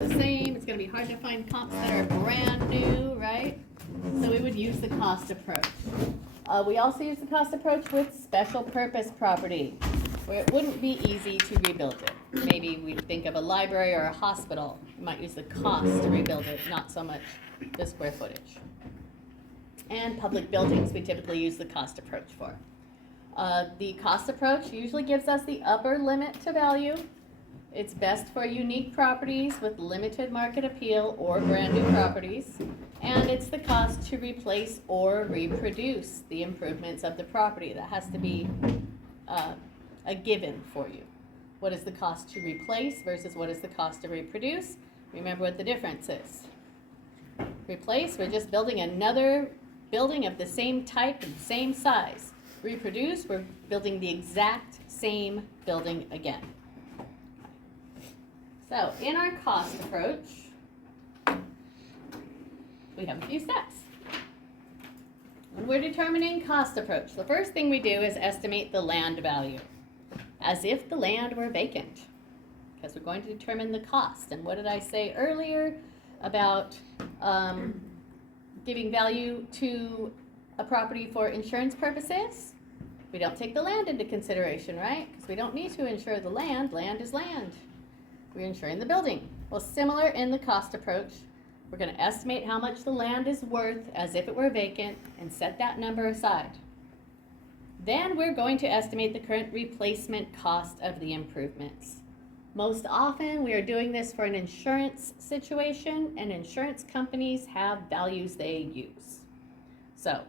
the same. It's going to be hard to find comps that are brand new, right? So we would use the cost approach. We also use the cost approach with special purpose property, where it wouldn't be easy to rebuild it. Maybe we think of a library or a hospital. You might use the cost to rebuild it, not so much the square footage. And public buildings, we typically use the cost approach for. The cost approach usually gives us the upper limit to value. It's best for unique properties with limited market appeal or brand new properties. And it's the cost to replace or reproduce the improvements of the property. That has to be a given for you. What is the cost to replace versus what is the cost to reproduce? Remember what the difference is. Replace, we're just building another building of the same type and same size. Reproduce, we're building the exact same building again. So in our cost approach, we have a few steps. When we're determining cost approach, the first thing we do is estimate the land value, as if the land were vacant, because we're going to determine the cost. And what did I say earlier about giving value to a property for insurance purposes? We don't take the land into consideration, right? Because we don't need to insure the land. Land is land. We're insuring the building. Well, similar in the cost approach, we're going to estimate how much the land is worth as if it were vacant and set that number aside. Then we're going to estimate the current replacement cost of the improvements. Most often we are doing this for an insurance situation, and insurance companies have values they use. So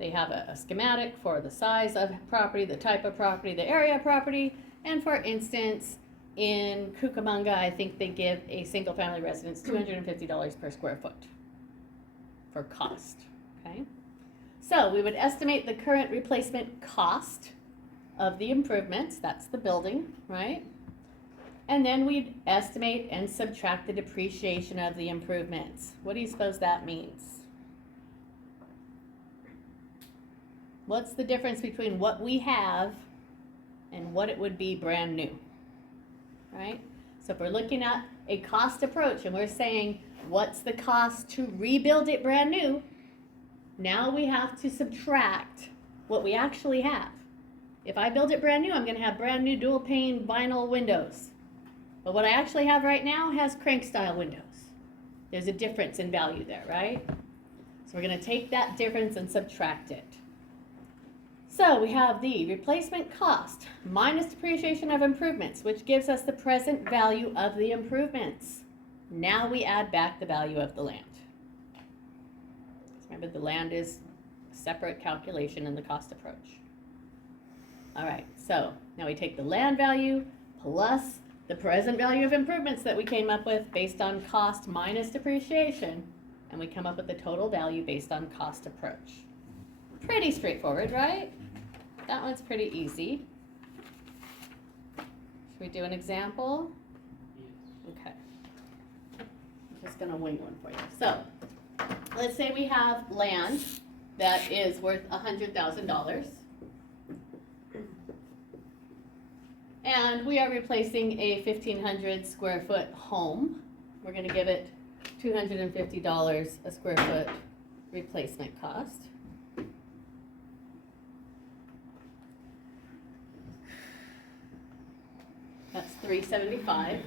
they have a schematic for the size of property, the type of property, the area of property, and for instance, in Cucamonga, I think they give a single family residence $250 per square foot for cost, okay? So we would estimate the current replacement cost of the improvements, that's the building, right? And then we'd estimate and subtract the depreciation of the improvements. What do you suppose that means? What's the difference between what we have and what it would be brand new? Right? So if we're looking at a cost approach and we're saying, what's the cost to rebuild it brand new? Now we have to subtract what we actually have. If I build it brand new, I'm going to have brand new dual pane vinyl windows. But what I actually have right now has crank style windows. There's a difference in value there, right? So we're going to take that difference and subtract it. So we have the replacement cost minus depreciation of improvements, which gives us the present value of the improvements. Now we add back the value of the land. Remember, the land is a separate calculation in the cost approach. All right, so now we take the land value plus the present value of improvements that we came up with based on cost minus depreciation, and we come up with the total value based on cost approach. Pretty straightforward, right? That one's pretty easy. Should we do an example? Okay. I'm just going to wing one for you. So, let's say we have land that is worth $100,000. And we are replacing a 1,500 square foot home. We're going to give it $250 a square foot replacement cost. That's $375,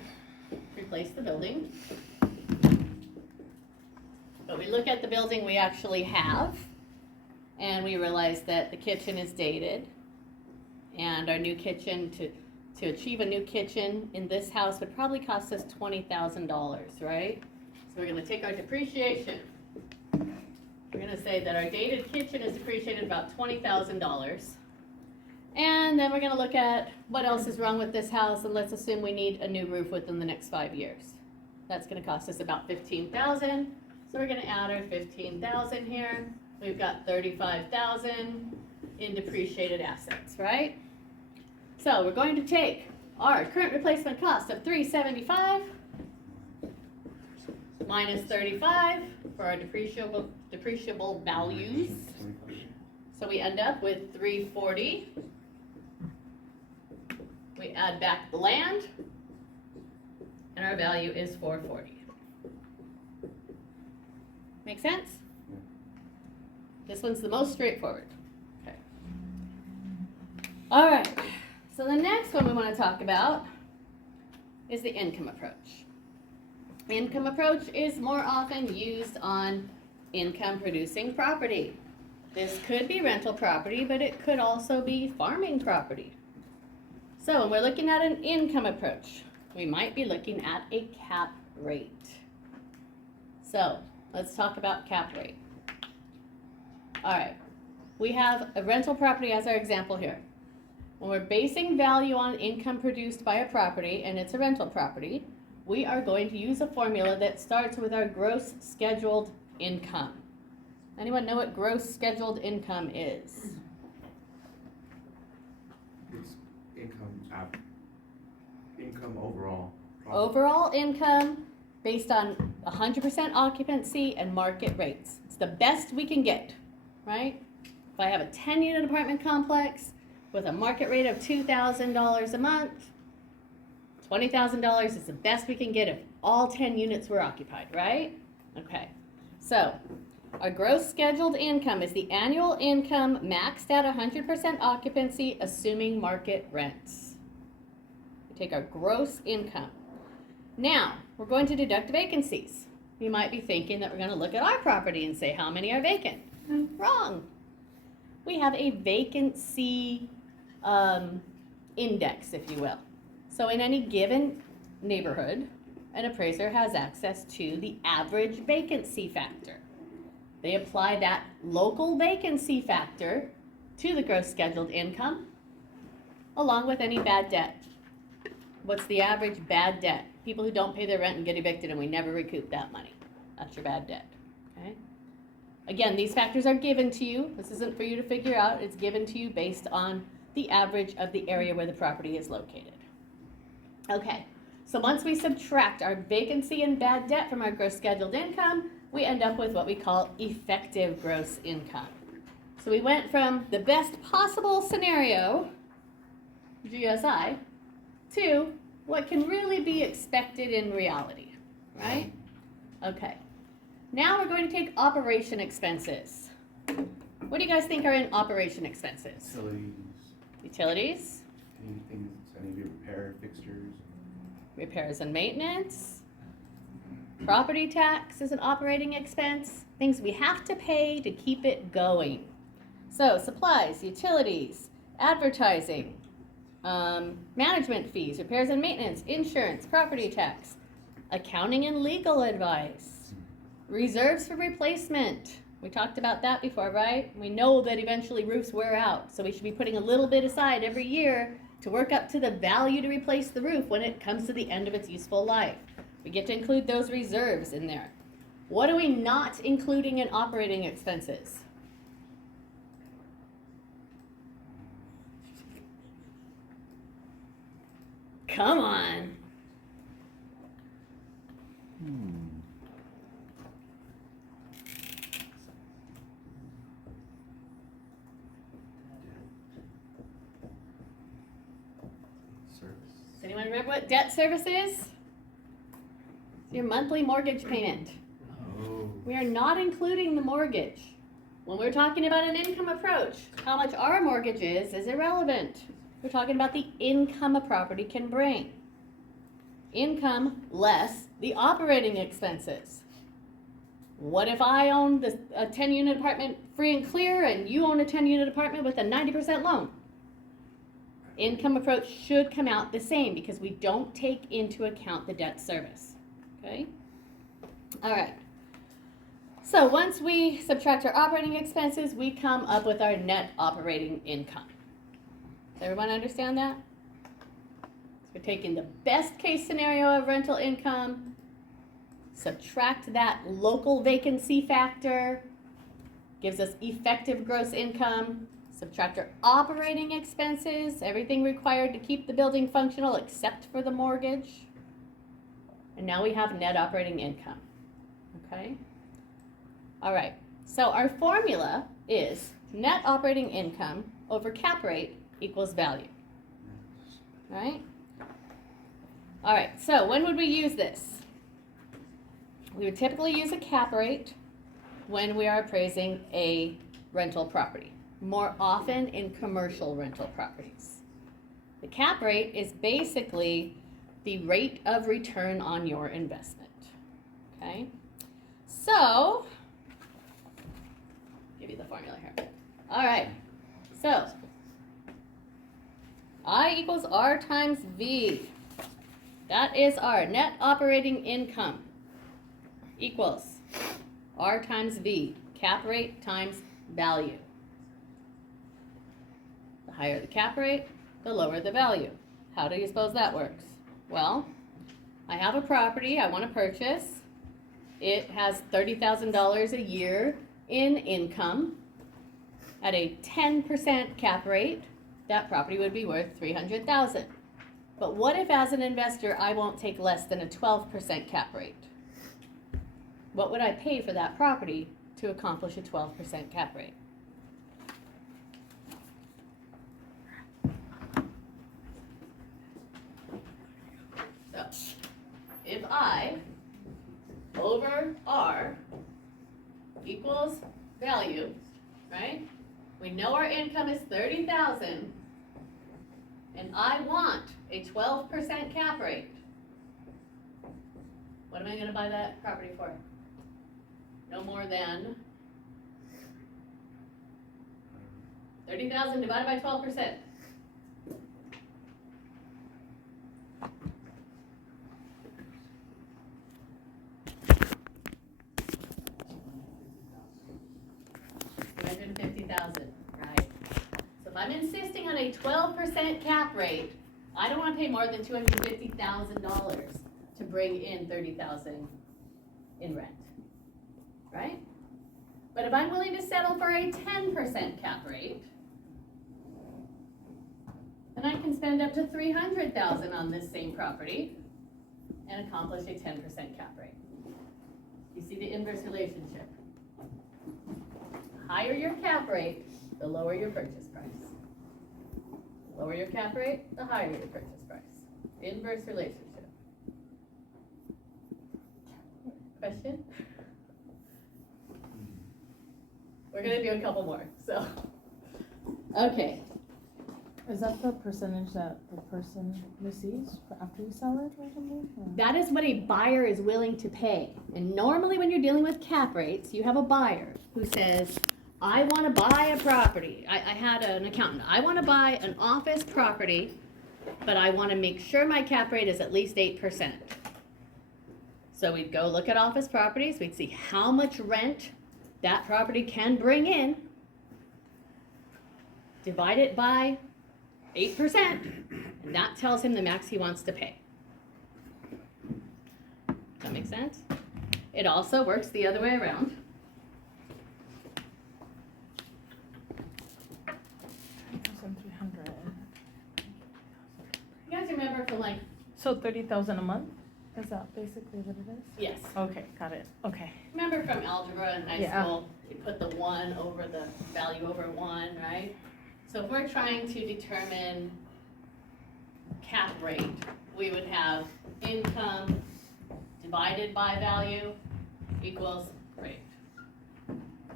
replace the building. But we look at the building we actually have, and we realize that the kitchen is dated, and our new kitchen, to achieve a new kitchen in this house would probably cost us $20,000, right? So we're going to take our depreciation. We're going to say that our dated kitchen is depreciated about $20,000. And then we're going to look at what else is wrong with this house, and let's assume we need a new roof within the next 5 years. That's going to cost us about $15,000. So we're going to add our $15,000 here. We've got $35,000 in depreciated assets, right? So we're going to take our current replacement cost of $375 minus $35 for our depreciable values. So we end up with $340. We add back the land. and our value is 440. Make sense? This one's the most straightforward. Okay. All right, so the next one we want to talk about is the income approach. Income approach is more often used on income producing property. This could be rental property, but it could also be farming property. So when we're looking at an income approach, we might be looking at a cap rate. So let's talk about cap rate. All right, we have a rental property as our example here. When we're basing value on income produced by a property, and it's a rental property, we are going to use a formula that starts with our gross scheduled income. Anyone know what gross scheduled income is? It's income overall. Overall income based on 100% occupancy and market rates. It's the best we can get, right? If I have a 10-unit apartment complex with a market rate of $2,000 a month, $20,000 is the best we can get if all 10 units were occupied, right? Okay, so our gross scheduled income is the annual income maxed at 100% occupancy, assuming market rents. We take our gross income. Now, we're going to deduct vacancies. You might be thinking that we're going to look at our property and say, how many are vacant? Wrong. We have a vacancy index, if you will. So in any given neighborhood, an appraiser has access to the average vacancy factor. They apply that local vacancy factor to the gross scheduled income, along with any bad debt. What's the average bad debt? People who don't pay their rent and get evicted and we never recoup that money. That's your bad debt, okay? Again, these factors are given to you. This isn't for you to figure out. It's given to you based on the average of the area where the property is located. Okay, so once we subtract our vacancy and bad debt from our gross scheduled income, we end up with what we call effective gross income. So we went from the best possible scenario, GSI, to what can really be expected in reality, right? Okay, now we're going to take operation expenses. What do you guys think are in operation expenses? Utilities? Anything, any repair fixtures. Repairs and maintenance. Property tax is an operating expense. Things we have to pay to keep it going. So supplies, utilities, advertising, management fees, repairs and maintenance, insurance, property tax, accounting and legal advice, reserves for replacement. We talked about that before, right? We know that eventually roofs wear out, so we should be putting a little bit aside every year to work up to the value to replace the roof when it comes to the end of its useful life. We get to include those reserves in there. What are we not including in operating expenses? Come on. Does anyone remember what debt service is? It's your monthly mortgage payment. Oh. We are not including the mortgage. When we're talking about an income approach, how much our mortgage is irrelevant. We're talking about the income a property can bring. Income less the operating expenses. What if I own a 10-unit apartment free and clear and you own a 10-unit apartment with a 90% loan? Income approach should come out the same because we don't take into account the debt service, okay? All right, so once we subtract our operating expenses, we come up with our net operating income. Does everyone understand that? So we're taking the best case scenario of rental income, subtract that local vacancy factor, gives us effective gross income, subtract our operating expenses, everything required to keep the building functional except for the mortgage. And now we have net operating income, okay? All right, so our formula is net operating income over cap rate equals value, right? All right, so when would we use this? We would typically use a cap rate when we are appraising a rental property, more often in commercial rental properties. The cap rate is basically the rate of return on your investment, okay? So, give you the formula here. All right, so I equals R times V. That is our net operating income equals R times V, cap rate times value. The higher the cap rate, the lower the value. How do you suppose that works? Well, I have a property I want to purchase. It has $30,000 a year in income. At a 10% cap rate, that property would be worth $300,000. But what if as an investor I won't take less than a 12% cap rate? What would I pay for that property to accomplish a 12% cap rate? So, if I over R equals value, right? We know our income is $30,000, and I want a 12% cap rate. What am I going to buy that property for? No more than 30,000 divided by 12%. $250,000, right? So if I'm insisting on a 12% cap rate, I don't want to pay more than $250,000 to bring in $30,000 in rent, right? But if I'm willing to settle for a 10% cap rate, then I can spend up to $300,000 on this same property and accomplish a 10% cap rate. You see the inverse relationship. The higher your cap rate, the lower your purchase price. The lower your cap rate, the higher your purchase price. Inverse relationship. Question? We're gonna do a couple more, so. Okay. Is that the percentage that the person receives after you sell it or something? Or? That is what a buyer is willing to pay. And normally when you're dealing with cap rates, you have a buyer who says, I want to buy a property. I had an accountant. I want to buy an office property, but I want to make sure my cap rate is at least 8%. So we'd go look at office properties. We'd see how much rent that property can bring in, divide it by 8%, and that tells him the max he wants to pay. Does that make sense? It also works the other way around. You guys remember from like... So 30,000 a month? Is that basically what it is? Yes. Okay, got it. Okay. Remember from algebra in high Yeah. school, you put the 1 over the value over 1, right? So if we're trying to determine cap rate, we would have income divided by value equals rate,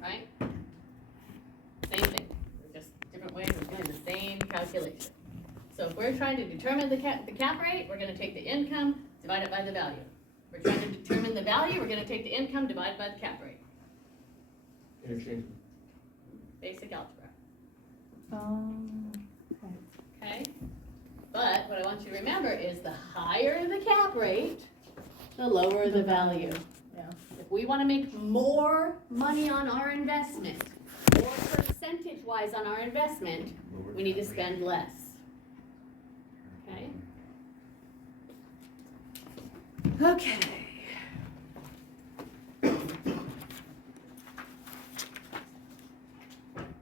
right? Same thing, just different ways of doing the same calculation. So if we're trying to determine the cap rate, we're gonna take the income, divide it by the value. We're trying to determine the value, we're gonna take the income, divide by the cap rate. Interchangeable. Basic algebra. Okay. Okay? But what I want you to remember is the higher the cap rate, the lower the value. Yeah. If we want to make more money on our investment, more percentage-wise on our investment, we need to spend less. Okay? Okay.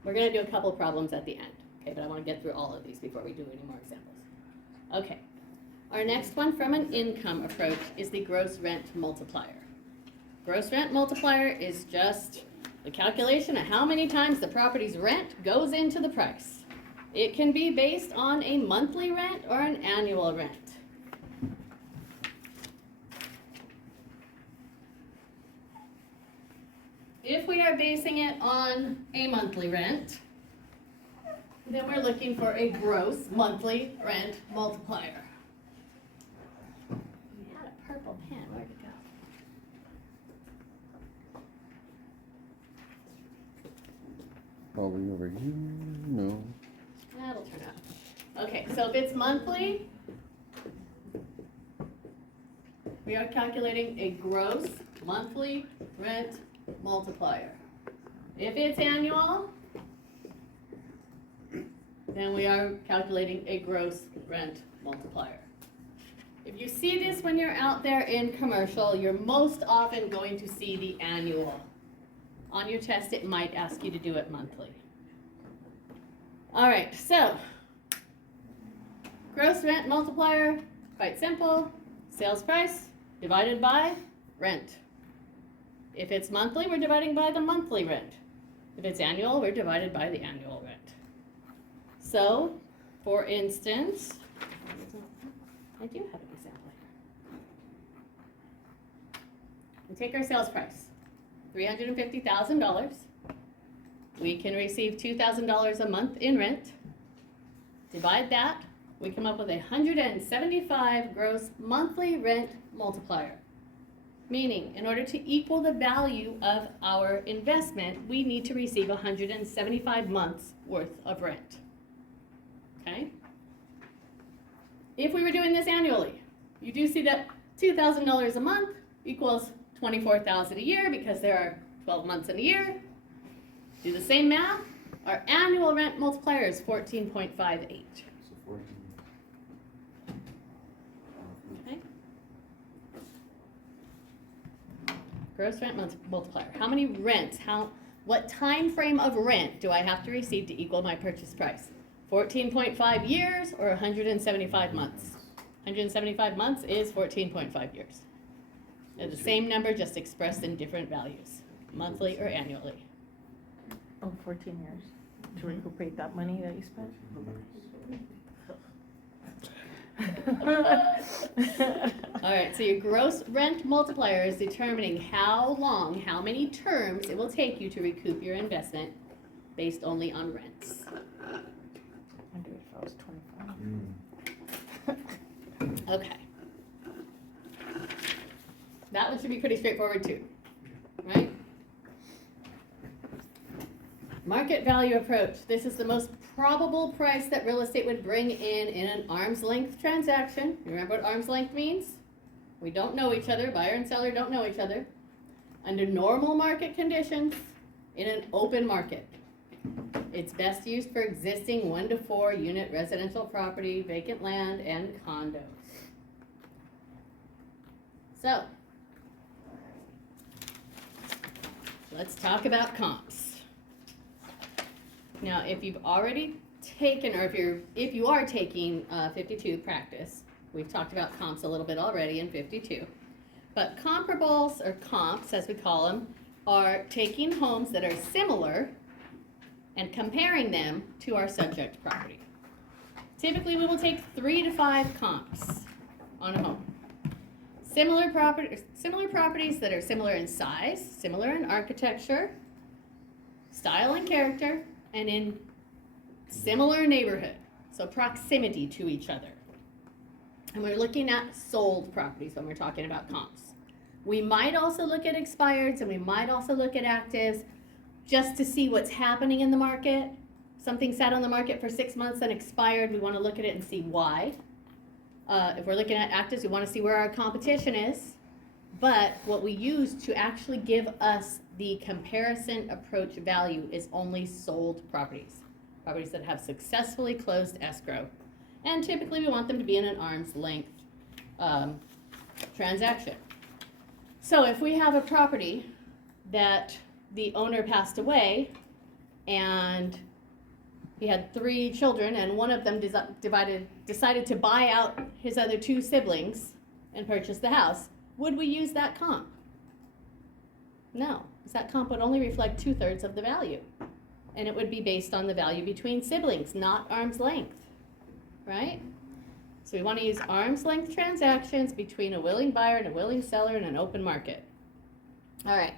We're going to do a couple problems at the end, okay, but I want to get through all of these before we do any more examples. Okay, our next one from an income approach is the gross rent multiplier. Gross rent multiplier is just the calculation of how many times the property's rent goes into the price. It can be based on a monthly rent or an annual rent. if we are basing it on a monthly rent, then we're looking for a gross monthly rent multiplier. We had a purple pen, where'd it go? Probably over here. No. That'll turn out. Okay, so if it's monthly, we are calculating a gross monthly rent multiplier. If it's annual, then we are calculating a gross rent multiplier. If you see this when you're out there in commercial, you're most often going to see the annual. On your test, it might ask you to do it monthly. All right, so gross rent multiplier, quite simple. Sales price divided by rent. If it's monthly, we're dividing by the monthly rent. If it's annual, we're divided by the annual rent. So, for instance, I do have an example here. We take our sales price, $350,000. We can receive $2,000 a month in rent. Divide that, we come up with 175 gross monthly rent multiplier. Meaning, in order to equal the value of our investment, we need to receive 175 months worth of rent. Okay? If we were doing this annually, you do see that $2,000 a month equals $24,000 a year because there are 12 months in a year. Do the same math. Our annual rent multiplier is 14.58. So 14. Okay? Gross rent multiplier. How many rents? What time frame of rent do I have to receive to equal my purchase price? 14.5 years or 175 months? 175 months is 14.5 years. They're the same number, just expressed in different values, monthly or annually. Oh, 14 years to recuperate that money that you spent? All right, so your gross rent multiplier is determining how long, how many terms it will take you to recoup your investment based only on rents. I'd do it if I was 25. Okay. That one should be pretty straightforward too, right? Market value approach. This is the most probable price that real estate would bring in an arm's length transaction. You remember what arm's length means? We don't know each other. Buyer and seller don't know each other. Under normal market conditions, in an open market. It's best used for existing 1 to 4 unit residential property, vacant land, and condos. So, let's talk about comps. Now, if you've already taken, or if you are taking 52 practice, we've talked about comps a little bit already in 52. But comparables, or comps as we call them, are taking homes that are similar and comparing them to our subject property. Typically, we will take 3 to 5 comps on a home. Similar properties that are similar in size, similar in architecture, style and character, and in similar neighborhood, so proximity to each other. And we're looking at sold properties when we're talking about comps. We might also look at expireds, and we might also look at actives just to see what's happening in the market. Something sat on the market for 6 months and expired, we want to look at it and see why. If we're looking at actives, we want to see where our competition is. But what we use to actually give us the comparison approach value is only sold properties. Properties that have successfully closed escrow. And typically we want them to be in an arm's length transaction. So if we have a property that the owner passed away and he had 3 children and one of them decided to buy out his other 2 siblings and purchase the house, would we use that comp? No, because that comp would only reflect 2/3 of the value. And it would be based on the value between siblings, not arm's length, right? So we want to use arm's length transactions between a willing buyer and a willing seller in an open market. All right.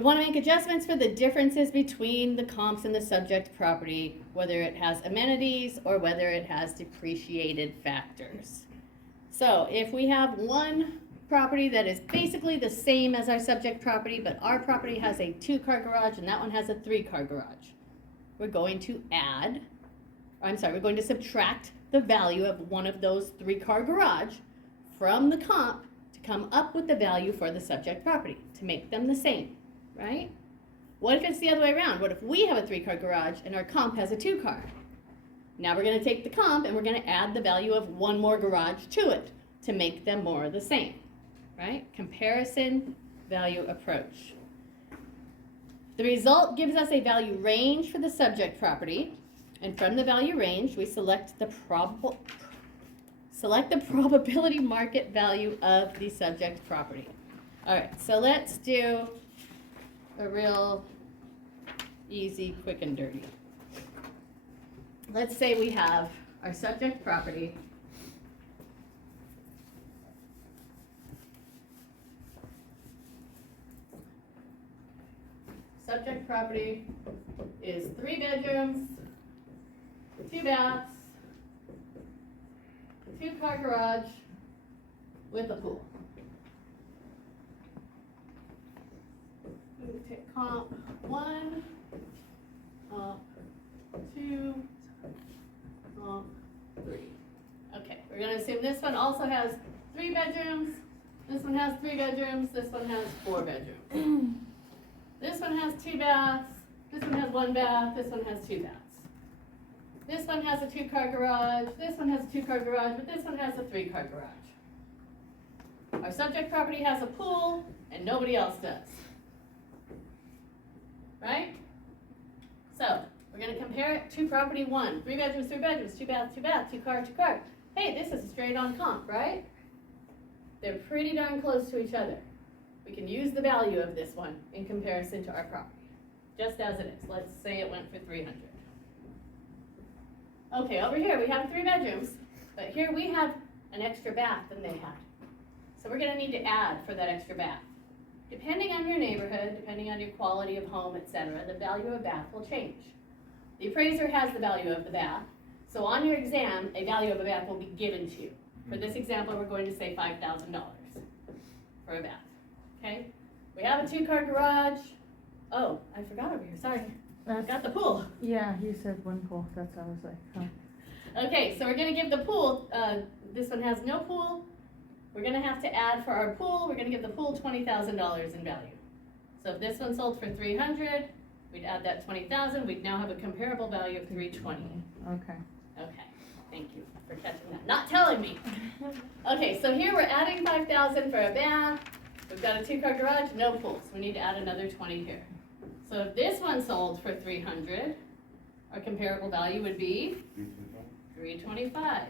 We want to make adjustments for the differences between the comps and the subject property, whether it has amenities or whether it has depreciated factors. So if we have one property that is basically the same as our subject property, but our property has a 2-car garage and that one has a 3-car garage, we're going to we're going to subtract the value of one of those 3-car garage from the comp to come up with the value for the subject property, to make them the same, right? What if it's the other way around? What if we have a 3-car garage and our comp has a 2-car? Now we're going to take the comp and we're going to add the value of one more garage to it to make them more the same, right? Comparison value approach. The result gives us a value range for the subject property, and from the value range we select the probability market value of the subject property. All right, so let's do a real easy, quick and dirty. Let's say we have our subject property. Subject property is 3 bedrooms, 2 baths, 2-car garage with a pool. We take comp 1, comp 2, comp 3. Okay, we're going to assume this one also has 3 bedrooms, this one has 3 bedrooms, this one has 4 bedrooms. This one has 2 baths, this one has 1 bath, this one has 2 baths. This one has a 2-car garage, this one has a 2-car garage, but this one has a 3-car garage. Our subject property has a pool, and nobody else does. Right? So, we're going to compare it to property 1. 3 bedrooms, 3 bedrooms, 2 baths, 2 baths, 2-car, 2-car. Hey, this is a straight-on comp, right? They're pretty darn close to each other. We can use the value of this one in comparison to our property, just as it is. Let's say it went for 300. Okay, over here we have 3 bedrooms, but here we have an extra bath than they had. So we're going to need to add for that extra bath. Depending on your neighborhood, depending on your quality of home, etc., the value of a bath will change. The appraiser has the value of the bath, so on your exam, a value of a bath will be given to you. For this example, we're going to say $5,000 for a bath. Okay, we have a 2-car garage. Oh, I forgot over here, sorry. Got the pool. Yeah, you said 1 pool, that's what I was like, huh. Okay, so we're gonna give the pool, this one has no pool. We're gonna have to add for our pool, we're gonna give the pool $20,000 in value. So if this one sold for 300, we'd add that 20,000, we'd now have a comparable value of 320. Okay. Okay, thank you for catching that. Not telling me. Okay, so here we're adding 5,000 for a bath. We've got a 2-car garage, no pool, so we need to add another 20 here. So if this one sold for 300, our comparable value would be 325.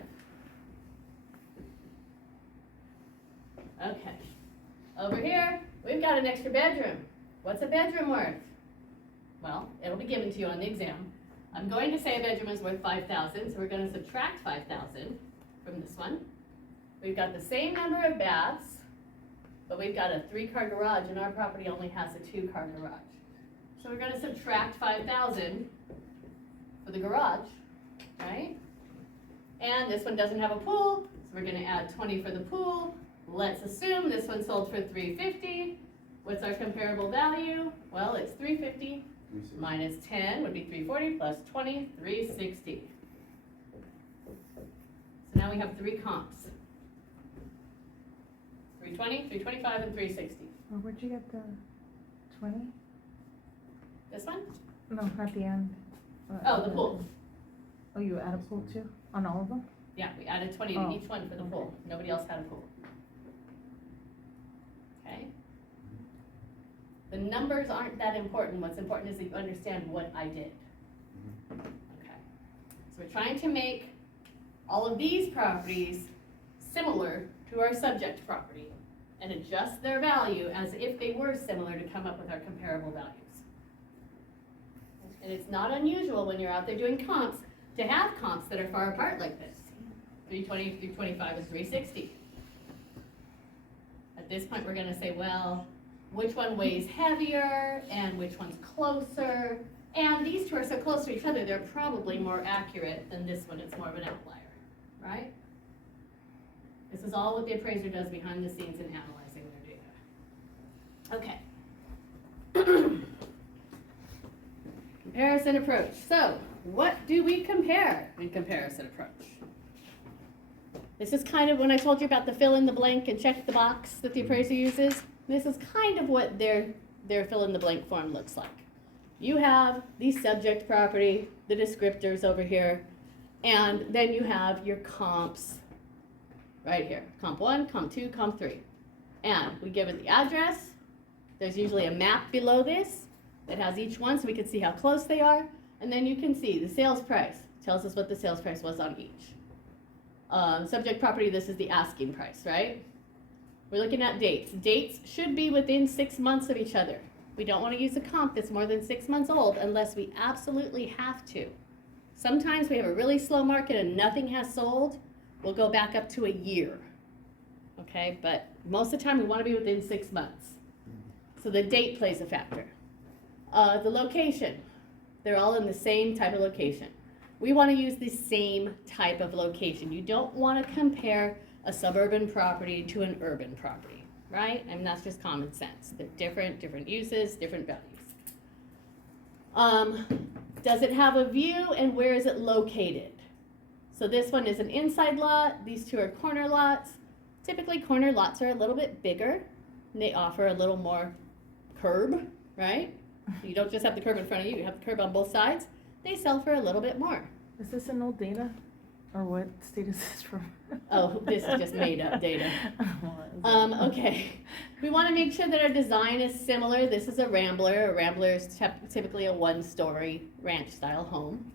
Okay. Over here, we've got an extra bedroom. What's a bedroom worth? Well, it'll be given to you on the exam. I'm going to say a bedroom is worth 5,000, so we're going to subtract 5,000 from this one. We've got the same number of baths, but we've got a 3-car garage, and our property only has a 2-car garage. So we're going to subtract 5,000 for the garage, right? And this one doesn't have a pool, so we're going to add 20 for the pool. Let's assume this one sold for 350. What's our comparable value? Well, it's 350 minus 10 would be 340 plus 20, 360. So now we have 3 comps. 320, 325, and 360. Well, where'd you get the 20? This one? No, at the end. Oh, the pool. Oh, you add a pool too? On all of them? Yeah, we added 20 to each one for the pool. Nobody else had a pool. Okay? The numbers aren't that important. What's important is that you understand what I did. Okay. So we're trying to make all of these properties similar to our subject property and adjust their value as if they were similar to come up with our comparable values. And it's not unusual when you're out there doing comps to have comps that are far apart like this. 320, 325, and 360. At this point, we're going to say, well, which one weighs heavier and which one's closer. And these two are so close to each other, they're probably more accurate than this one. It's more of an outlier, right? This is all what the appraiser does behind the scenes in analyzing their data. Okay. Comparison approach. So, what do we compare in comparison approach? This is kind of when I told you about the fill in the blank and check the box that the appraiser uses. This is kind of what their fill in the blank form looks like. You have the subject property, the descriptors over here, and then you have your comps right here. Comp 1, comp 2, comp 3. And we give it the address. There's usually a map below this that has each one so we can see how close they are. And then you can see the sales price. Tells us what the sales price was on each. Subject property, this is the asking price, right? We're looking at dates. Dates should be within 6 months of each other. We don't want to use a comp that's more than 6 months old unless we absolutely have to. Sometimes we have a really slow market and nothing has sold. We'll go back up to a year. Okay, but most of the time we want to be within 6 months. So the date plays a factor. The location, they're all in the same type of location. We want to use the same type of location. You don't want to compare a suburban property to an urban property, right? I mean, that's just common sense. They're different uses, different values. Does it have a view and where is it located? So this one is an inside lot. These two are corner lots. Typically corner lots are a little bit bigger and they offer a little more curb, right? You don't just have the curb in front of you, you have the curb on both sides. They sell for a little bit more. Is this an old data? Or what state is this from? Oh, this is just made up data. Okay. We want to make sure that our design is similar. This is a Rambler. A Rambler is typically a one-story ranch-style home.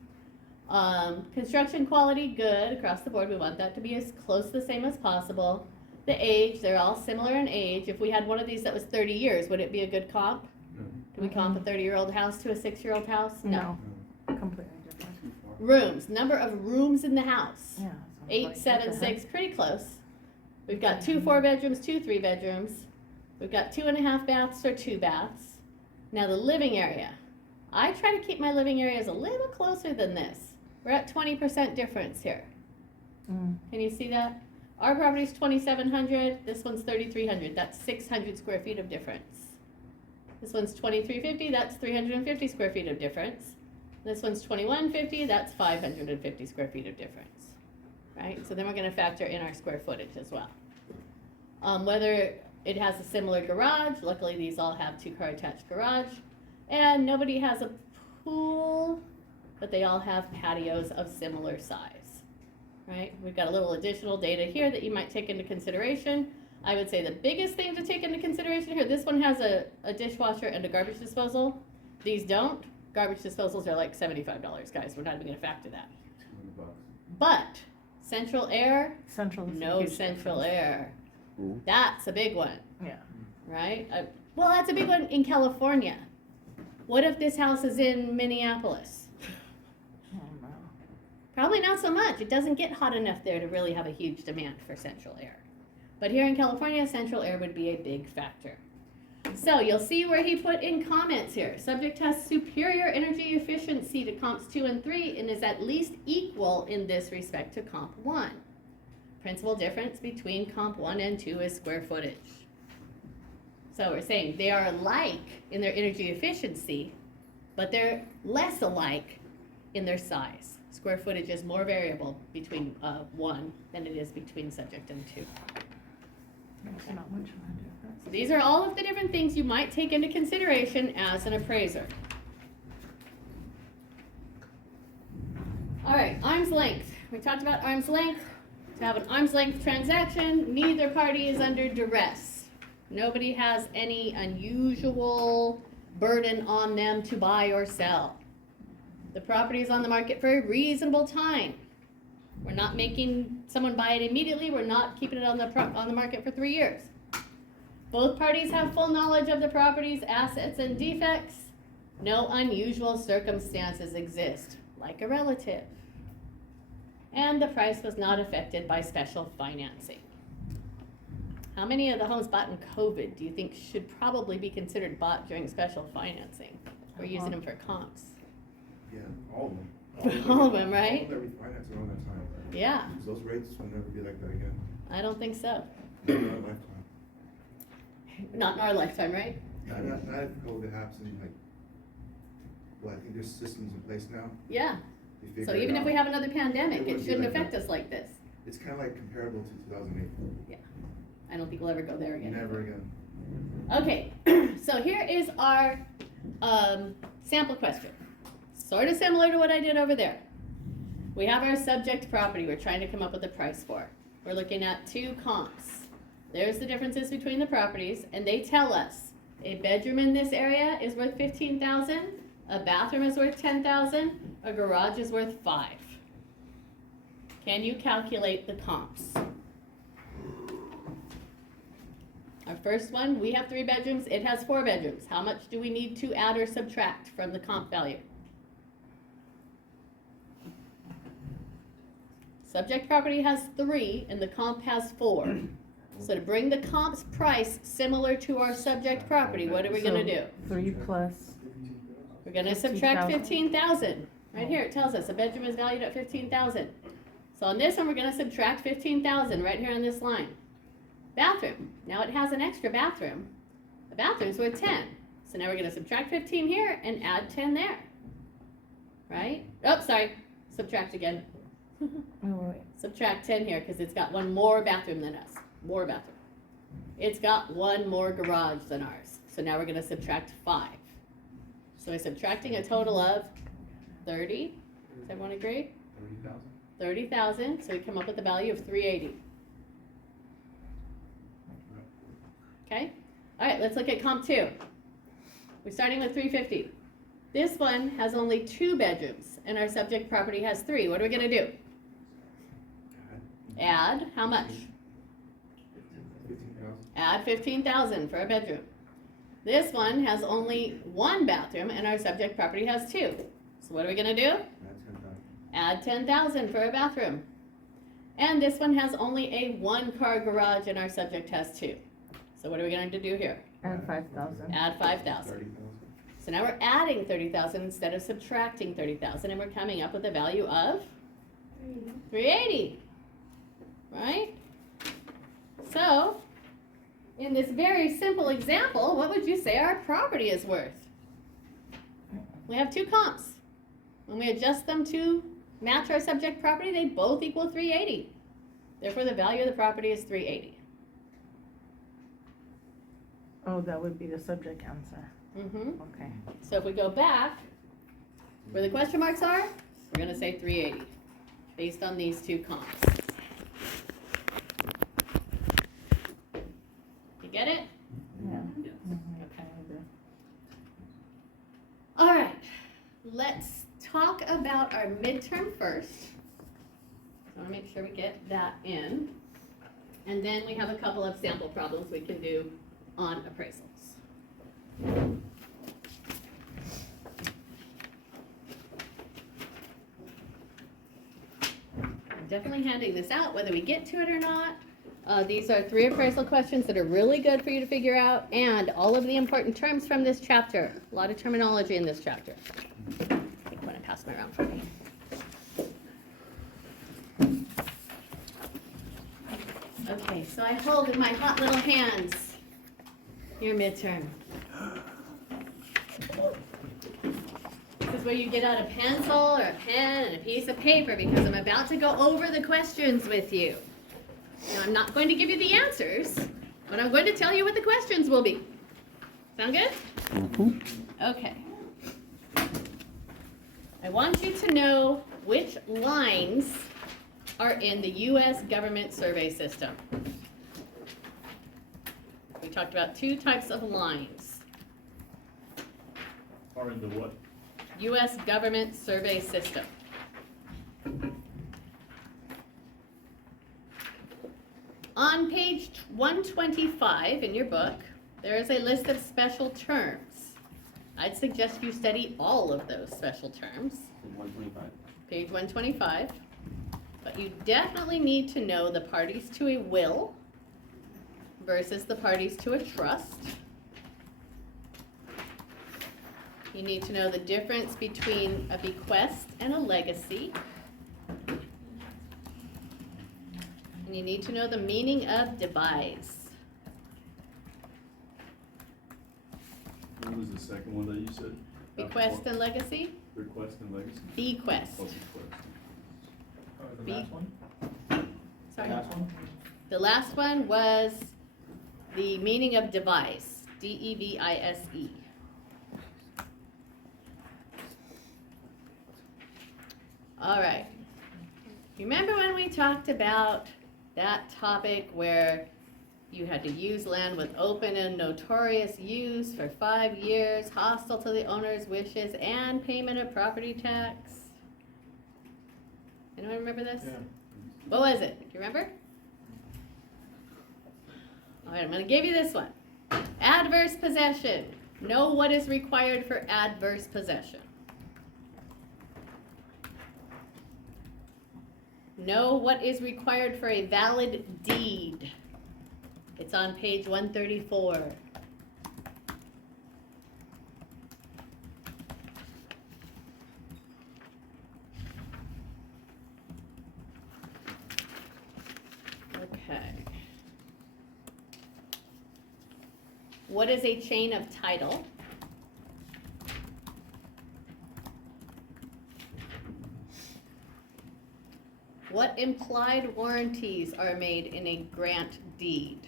Construction quality, good across the board. We want that to be as close to the same as possible. The age, they're all similar in age. If we had one of these that was 30 years, would it be a good comp? Do we comp a 30-year-old house to a 6-year-old house? No. Completely different. Rooms, number of rooms in the house. Yeah. 8, 7, 6, pretty close. We've got 2 4-bedrooms, 2 3-bedrooms. We've got 2.5 baths or 2 baths. Now the living area. I try to keep my living areas a little closer than this. We're at 20% difference here. Can you see that? Our property's 2,700, this one's 3,300. That's 600 square feet of difference. This one's 2,350, that's 350 square feet of difference. This one's 2,150, that's 550 square feet of difference, right? So then we're gonna factor in our square footage as well. Whether it has a similar garage, luckily these all have 2-car attached garage, and nobody has a pool, but they all have patios of similar size, right? We've got a little additional data here that you might take into consideration. I would say the biggest thing to take into consideration here, this one has a dishwasher and a garbage disposal. These don't. Garbage disposals are like $75, guys. We're not even gonna factor that. $200. But central air, Central. is a no huge central difference. air. Ooh. That's a big one, Yeah. right? Well, that's a big one in California. What if this house is in Minneapolis? Oh, no. Probably not so much. It doesn't get hot enough there to really have a huge demand for central air. But here in California, central air would be a big factor. So you'll see where he put in comments here. Subject has superior energy efficiency to comps 2 and 3 and is at least equal in this respect to comp 1. Principal difference between comp 1 and 2 is square footage. So we're saying they are alike in their energy efficiency, but they're less alike in their size. Square footage is more variable between 1 than it is between subject and 2. There's not much of a difference. So these are all of the different things you might take into consideration as an appraiser. All right, arm's length. We talked about arm's length. To have an arm's length transaction, neither party is under duress. Nobody has any unusual burden on them to buy or sell. The property is on the market for a reasonable time. We're not making someone buy it immediately. We're not keeping it on the market for 3 years. Both parties have full knowledge of the property's assets and defects. No unusual circumstances exist, like a relative. And the price was not affected by special financing. How many of the homes bought in COVID do you think should probably be considered bought during special financing? We're using them for comps. Yeah, all of them. All of them, right? All of them that refinance around that time. Yeah, So those rates will never be like that again. I don't think so. Not in our lifetime. Not in our lifetime, right? Not if COVID happens, like, well, I think there's systems in place now. Yeah. They figure So it even if we out. have another pandemic, It it wouldn't be shouldn't like affect that. us like this. It's kind of like comparable to 2008. I don't think we'll ever go there again. Never again. Okay, so here is our sample question. Sort of similar to what I did over there. We have our subject property we're trying to come up with a price for. We're looking at two comps. There's the differences between the properties, and they tell us a bedroom in this area is worth $15,000, a bathroom is worth $10,000, a garage is worth $5,000. Can you calculate the comps? Our first one, we have 3 bedrooms, it has 4 bedrooms. How much do we need to add or subtract from the comp value? Subject property has 3 and the comp has 4. So to bring the comp's price similar to our subject property, what are we gonna do? 3 plus, We're gonna subtract 15,000. Right here, it tells us a bedroom is valued at 15,000. So on this one, we're gonna subtract 15,000 right here on this line. Bathroom, now it has an extra bathroom. The bathroom's worth 10. So now we're gonna subtract 15 here and add 10 there. Right? Oh, sorry, subtract again. oh wait, Subtract 10 here because it's got one more bathroom than us. More bathroom. It's got one more garage than ours. So now we're gonna subtract 5. So we're subtracting a total of 30. Does everyone agree? 30,000. 30,000, so we come up with a value of 380. Okay? All right, let's look at comp 2. We're starting with 350. This one has only 2 bedrooms, and our subject property has 3. What are we gonna do? Add, how much? 15,000. Add 15,000 for a bedroom. This one has only 1 bathroom, and our subject property has 2. So what are we gonna do? That's 10,000. Add 10,000 for a bathroom. And this one has only a 1-car garage and our subject has 2. So what are we going to do here? and 5,000. Add 5,000. 30,000. So now we're adding 30,000 instead of subtracting 30,000, and we're coming up with a value of 380. Right? So, in this very simple example, what would you say our property is worth? We have 2 comps. When we adjust them to match our subject property, they both equal 380. Therefore, the value of the property is 380. Oh, that would be the subject answer. Mm-hmm. Okay. So if we go back, where the question marks are, we're going to say 380, based on these 2 comps. You get it? Yeah. Okay. All right, let's talk about our midterm first. So I want to make sure we get that in. And then we have a couple of sample problems we can do on appraisals. I'm definitely handing this out, whether we get to it or not. These are 3 appraisal questions that are really good for you to figure out, and all of the important terms from this chapter. A lot of terminology in this chapter. I think I'm going to pass them around for me. Okay, so I hold in my hot little hands your midterm. This is where you get out a pencil or a pen and a piece of paper because I'm about to go over the questions with you. Now, I'm not going to give you the answers, but I'm going to tell you what the questions will be. Sound good? Mm-hmm. Okay. I want you to know which lines are in the U.S. government survey system. We talked about 2 types of lines. Or in the what? U.S. government survey system. On page 125 in your book, there is a list of special terms. I'd suggest you study all of those special terms. 125. Page 125. But you definitely need to know the parties to a will, versus the parties to a trust. You need to know the difference between a bequest and a legacy. And you need to know the meaning of devise. What was the second one that you said? Bequest and legacy? Request and legacy? Bequest. Oh, bequest. The Be- last one? Sorry. Last one? The last one was the meaning of devise. D-E-V-I-S-E. All right. Remember when we talked about that topic where you had to use land with open and notorious use for 5 years, hostile to the owner's wishes, and payment of property tax? Anyone remember this? Yeah. What was it? Do you remember? All right, I'm going to give you this one. Adverse possession. Know what is required for adverse possession. Know what is required for a valid deed. It's on page 134. Okay. What is a chain of title? What implied warranties are made in a grant deed?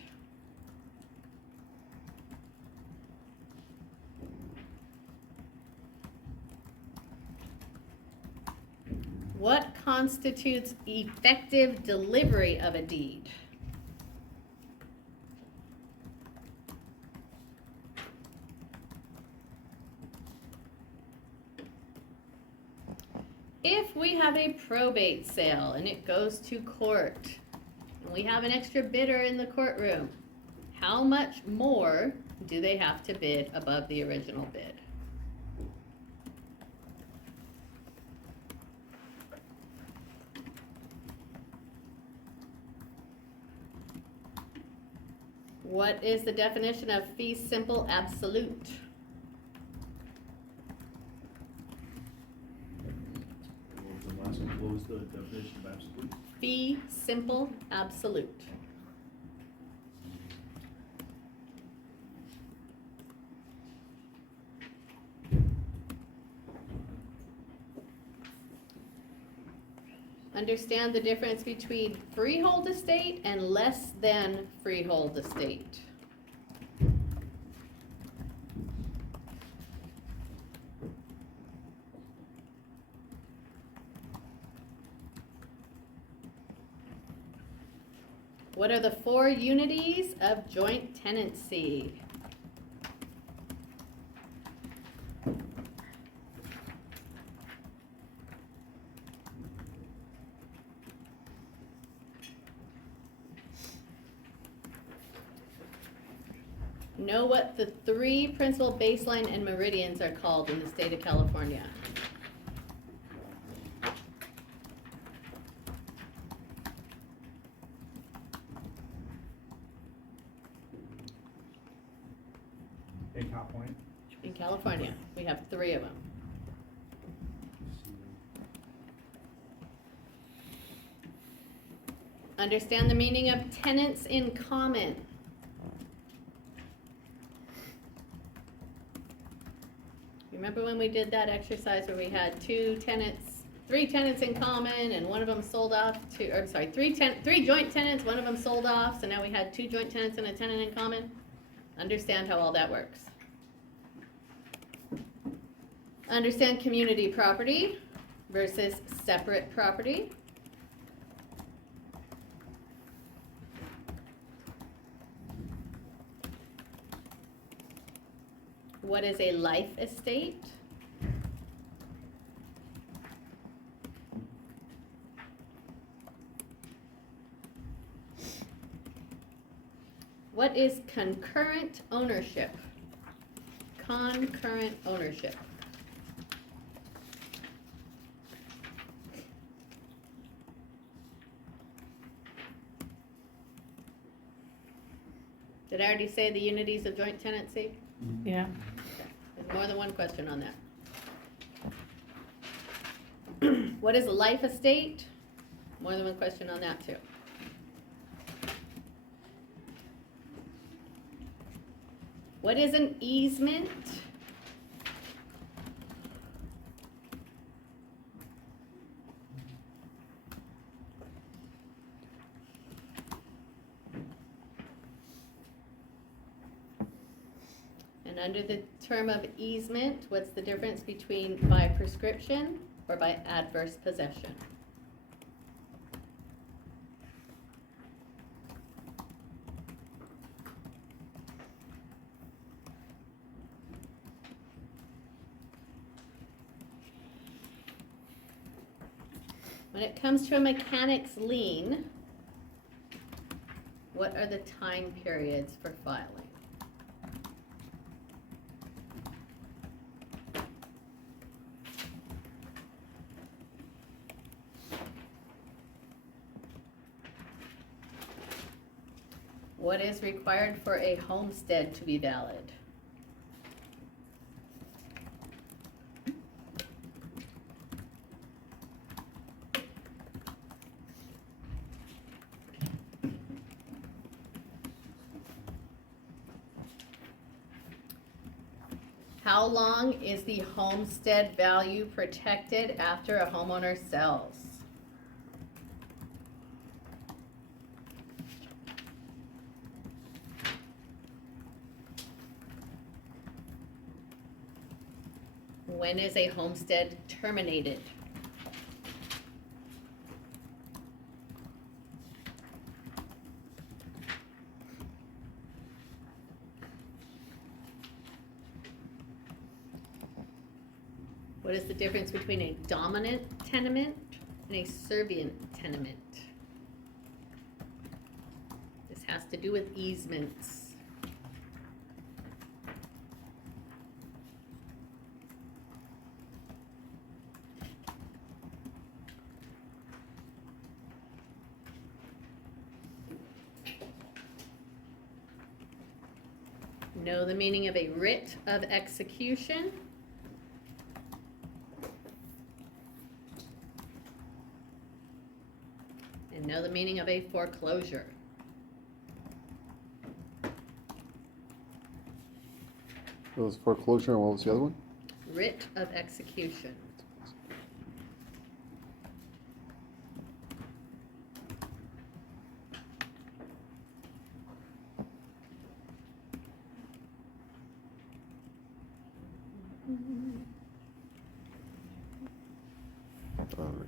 What constitutes effective delivery of a deed? If we have a probate sale and it goes to court, and we have an extra bidder in the courtroom, how much more do they have to bid above the original bid? What is the definition of fee simple absolute? What was the last one? What was the definition of absolute? Fee simple absolute. Understand the difference between freehold estate and less than freehold estate. What are the 4 unities of joint tenancy? Know what the 3 principal baseline and meridians are called in the state of California. In Top Point? In California, we have 3 of them. Understand the meaning of tenants in common. Remember when we did that exercise where we had 3 tenants in common, and one of them sold off to, or sorry, 3 joint tenants, one of them sold off, so now we had 2 joint tenants and a tenant in common? Understand how all that works. Understand community property versus separate property. What is a life estate? What is concurrent ownership? Concurrent ownership. Did I already say the unities of joint tenancy? Yeah. There's more than one question on that. What is a life estate? More than one question on that too. What is an easement? And under the term of easement, what's the difference between by prescription or by adverse possession? When it comes to a mechanic's lien, what are the time periods for filing? What is required for a homestead to be valid? How long is the homestead value protected after a homeowner sells? When is a homestead terminated? What is the difference between a dominant tenement and a servient tenement? This has to do with easements. Know the meaning of a writ of execution? And know the meaning of a foreclosure. It was foreclosure, and what was the other one? Writ of execution. All right.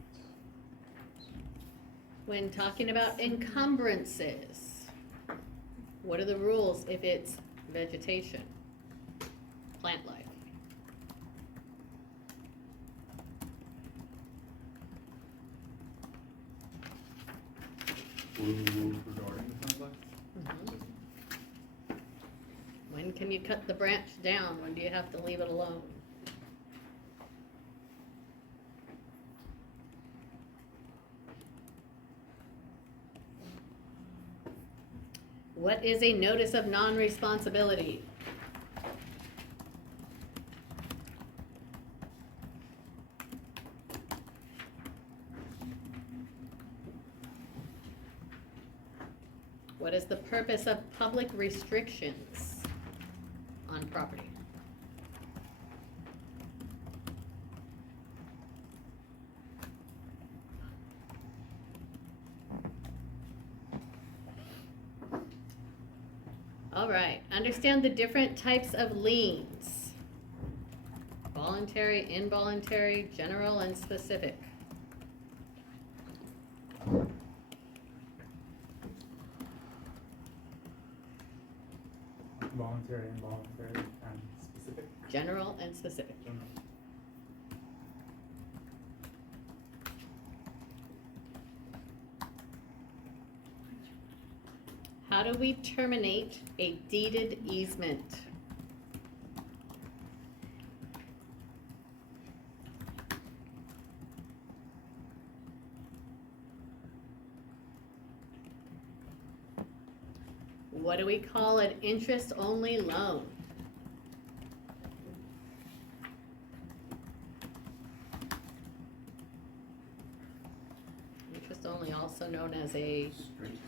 When talking about encumbrances, what are the rules if it's vegetation, plant life? Rules regarding the plant life? When can you cut the branch down? When do you have to leave it alone? What is a notice of non-responsibility? What is the purpose of public restrictions on property? All right, understand the different types of liens. Voluntary, involuntary, general, and specific. Voluntary, involuntary, and specific. General and specific. General. How do we terminate a deeded easement? What do we call an interest-only loan? Interest-only, also known as a straightener.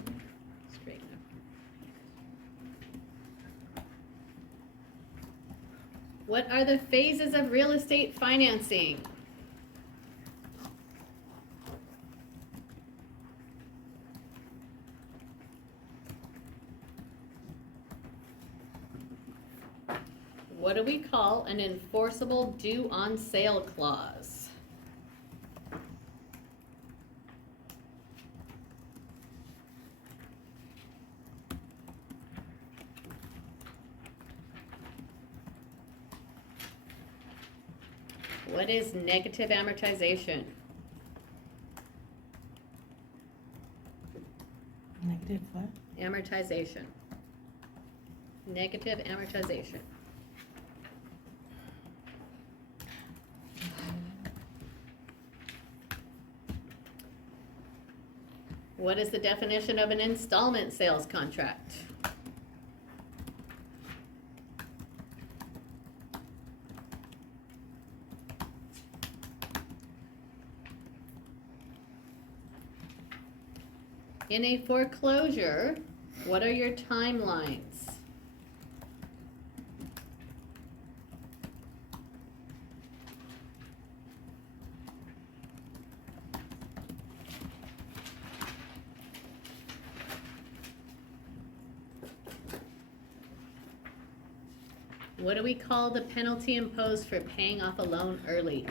What are the phases of real estate financing? What do we call an enforceable due on sale clause? What is negative amortization? Negative what? Amortization. Negative amortization. What is the definition of an installment sales contract? In a foreclosure, what are your timelines? What do we call the penalty imposed for paying off a loan early?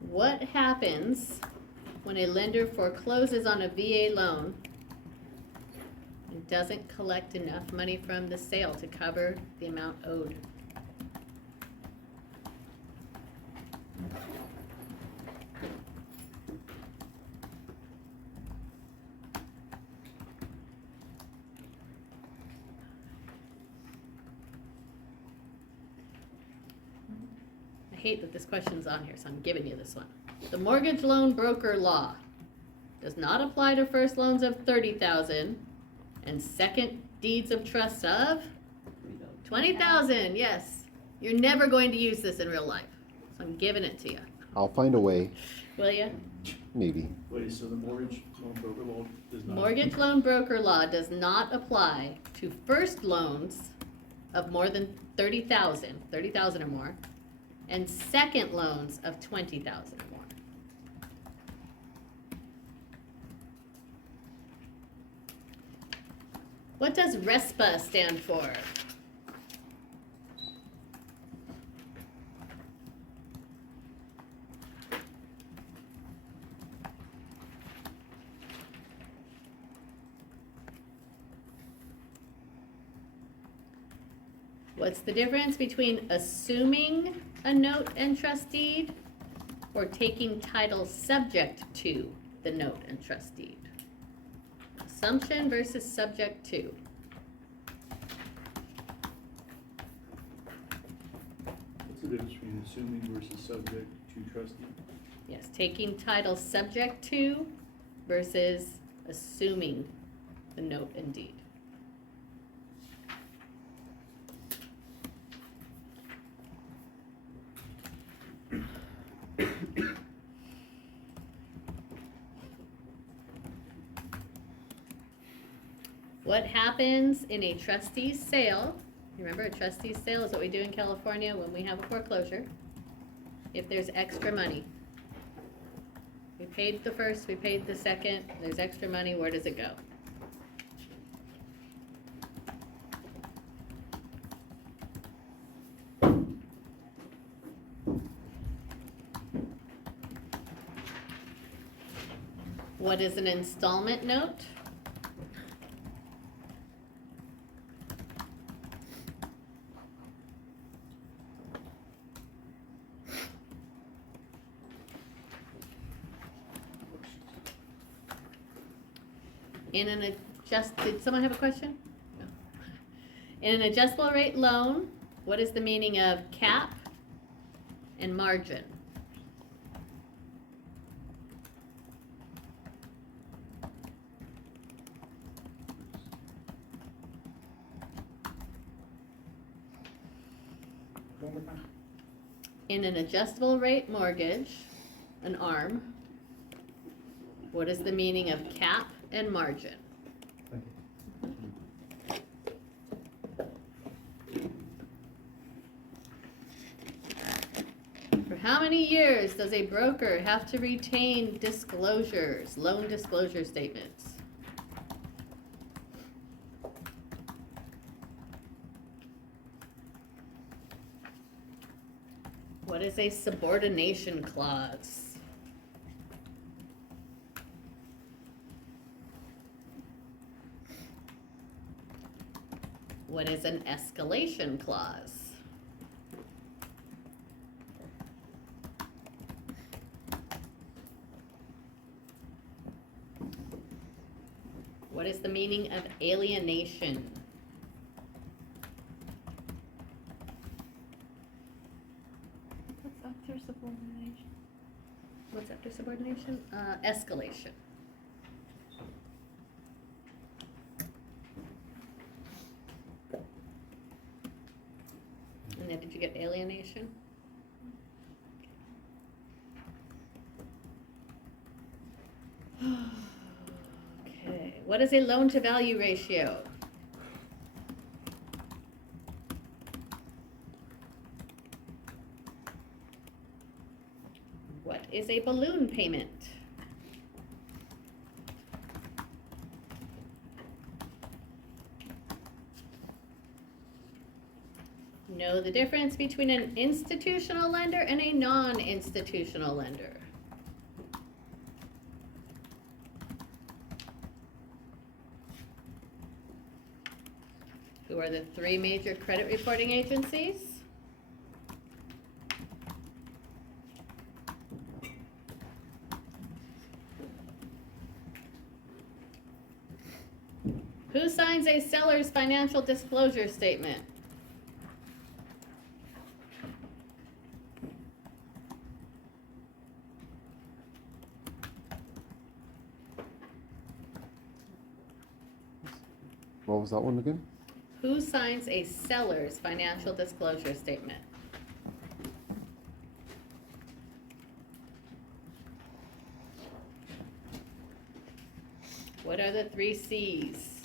What happens when a lender forecloses on a VA loan and doesn't collect enough money from the sale to cover the amount owed? I hate that this question's on here, so I'm giving you this one. The mortgage loan broker law does not apply to first loans of $30,000 and second deeds of trust of $20,000. Yes, you're never going to use this in real life, so I'm giving it to you. I'll find a way, Will you? maybe. Wait, so the mortgage loan broker law does not? Mortgage loan broker law does not apply to first loans of more than $30,000 or more, and second loans of $20,000 or more. What does RESPA stand for? What's the difference between assuming a note and trust deed or taking title subject to the note and trust deed? Assumption versus subject to. What's the difference between assuming versus subject to trustee? Yes, taking title subject to versus assuming the note and deed. What happens in a trustee's sale? Remember, a trustee's sale is what we do in California when we have a foreclosure. If there's extra money. We paid the first, we paid the second, there's extra money, where does it go? What is an installment note? In an did someone have a question? No. In an adjustable rate loan, what is the meaning of cap and margin? One more time. In an adjustable rate mortgage, an ARM, what is the meaning of cap and margin? Thank you. For how many years does a broker have to retain disclosures, loan disclosure statements? What is a subordination clause? What is an escalation clause? What is the meaning of alienation? What's after subordination? What's after subordination? Escalation. And then did you get alienation? Okay, what is a loan to value ratio? What is a balloon payment? Know the difference between an institutional lender and a non-institutional lender. Who are the three major credit reporting agencies? Who signs a seller's financial disclosure statement? What was that one again? Who signs a seller's financial disclosure statement? What are the three C's?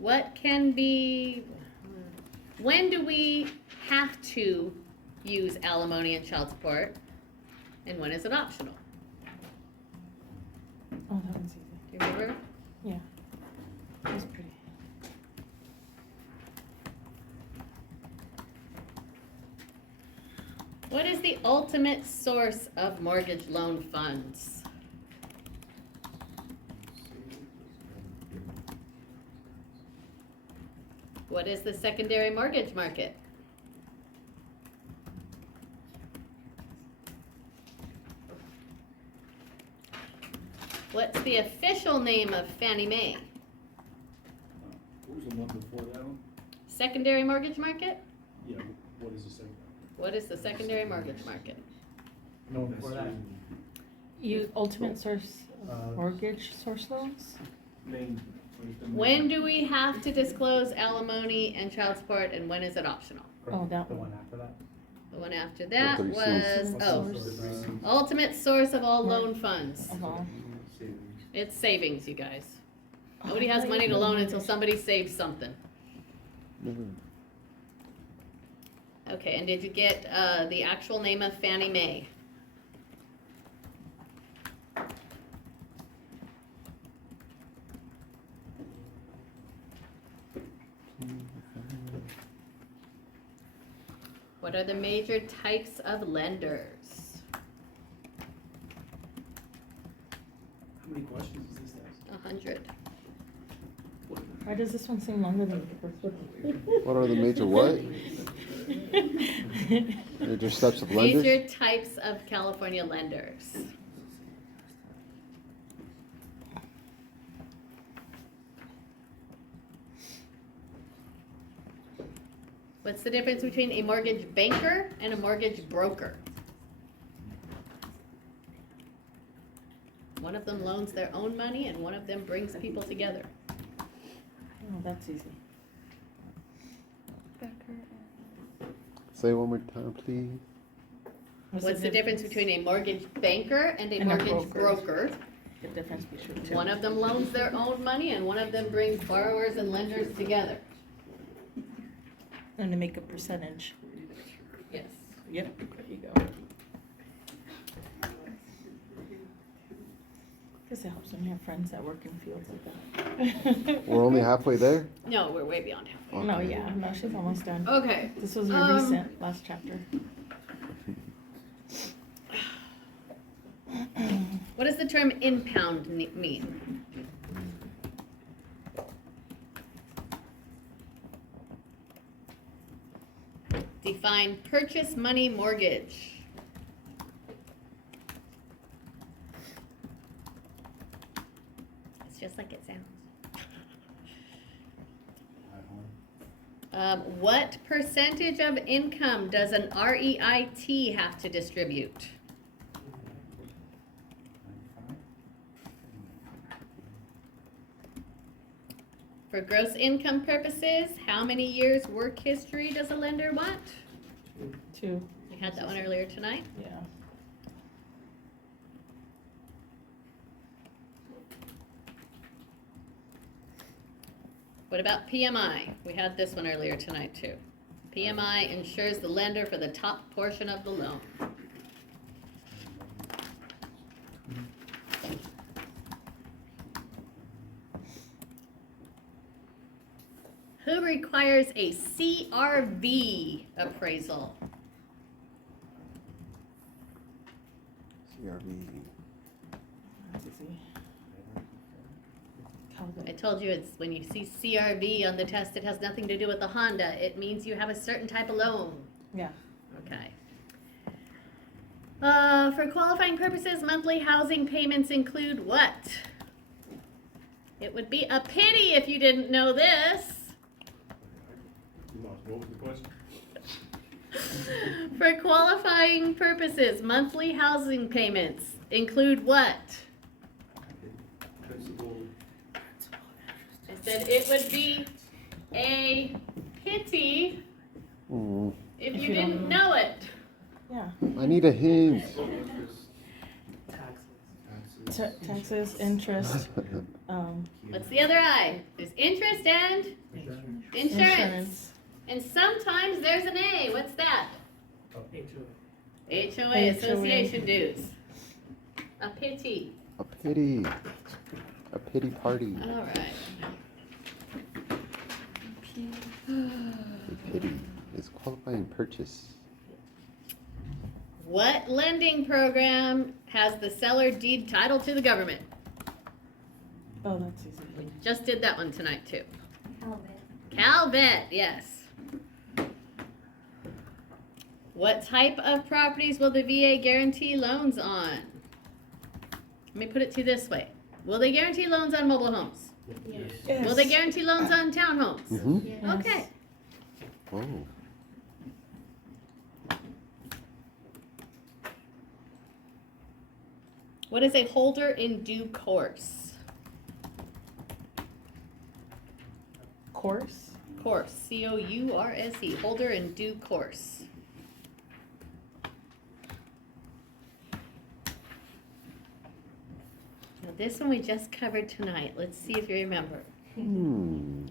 What can be, when do we have to use alimony and child support? And when is it optional? Oh, that one's easy. Do you remember? Yeah. That's pretty. What is the ultimate source of mortgage loan funds? What is the secondary mortgage market? What's the official name of Fannie Mae? What was the one before that one? Secondary mortgage market? Yeah, what is the second? What is the secondary mortgage market? No one before that. Ultimate source Uh, of mortgage source loans? Main. what is the main- When do we have to disclose alimony and child support, and when is it optional? Oh, that The one. one after that. The one after that three was, Cs. oh, Source. ultimate source of all loan funds. Of all. Savings. It's savings, you guys. Oh, Nobody I has thought money you to meant loan until mortgage. somebody saves something. Never. Okay, and did you get, the actual name of Fannie Mae? What are the major types of lenders? How many questions is this ask? 100. Why does this one seem longer than the first one? What are the major what? Major steps of lenders? Major types of California lenders. What's the difference between a mortgage banker and a mortgage broker? One of them loans their own money and one of them brings people together. Oh, that's easy. Say it one more time, please. What's the difference between a mortgage banker and a And a mortgage broker. broker? The difference between two? One of them loans their own money and one of them brings borrowers and lenders together. And to make a percentage. Yes. Yep, there you go. Guess it helps when you have friends that work in fields like that. We're only halfway there? No, we're way beyond half. No, yeah, no, she's almost done. Okay. This was a recent, last chapter. What does the term impound mean? Define purchase money mortgage. It's just like it sounds. What percentage of income does an REIT have to distribute? For gross income purposes, how many years work history does a lender want? 2, We had that one earlier tonight. yeah. What about PMI? We had this one earlier tonight too. PMI insures the lender for the top portion of the loan. Who requires a CRV appraisal? CRV. That's easy. I Calvin. told you it's when you see CRV on the test, it has nothing to do with the Honda. It means you have a certain type of loan. Yeah. Okay. For qualifying purposes, monthly housing payments include what? It would be a pity if you didn't know this. You lost, what was the question? For qualifying purposes, monthly housing payments include what? Principal, I said it would be a pity Mm, if If you you don't didn't know it. Yeah. I need a hint. interest, taxes. Taxes, interest, What's the other I? There's interest and insurance. And sometimes there's an A. What's that? HOA, association dues. A pity. A pity. A pity party. All right. A pity is qualifying purchase. What lending program has the seller deed title to the government? oh, that's easy. We just did that one tonight too. CalVet, yes. What type of properties will the VA guarantee loans on? Let me put it to you this way. Will they guarantee loans on mobile homes? Yes. Will they guarantee loans on townhomes? Mm-hmm. Yes. Okay. Oh. What is a holder in due course? Course? Course, C-O-U-R-S-E, holder in due course. Now this one we just covered tonight. Let's see if you remember.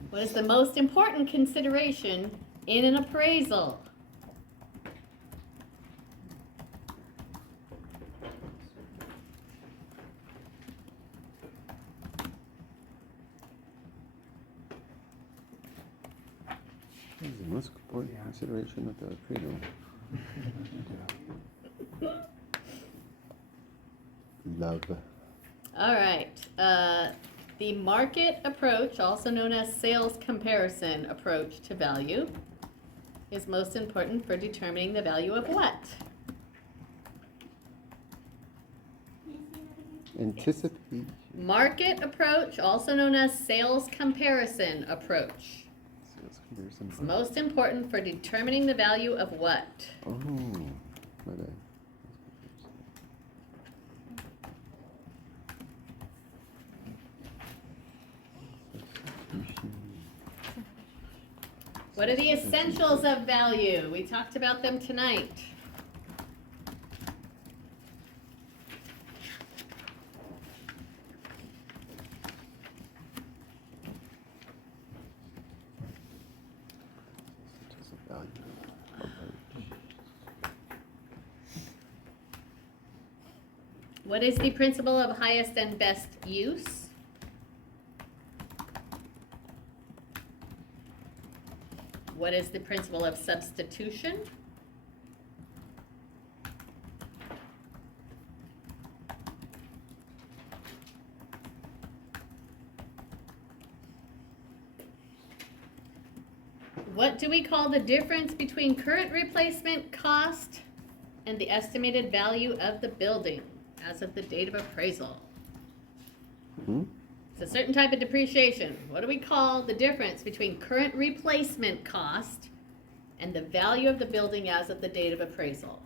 What is the most important consideration in an appraisal? What is the most important consideration of the freedom? Love. All right, the market approach, also known as sales comparison approach to value, is most important for determining the value of what? Anticipate. Market approach, also known as sales comparison approach. Sales comparison. It's most important for determining the value of what? Oh, my bad. What are the essentials of value? We talked about them tonight. Essentials of value. What is the principle of highest and best use? What is the principle of substitution? What do we call the difference between current replacement cost and the estimated value of the building as of the date of appraisal? Hmm? It's a certain type of depreciation. What do we call the difference between current replacement cost and the value of the building as of the date of appraisal?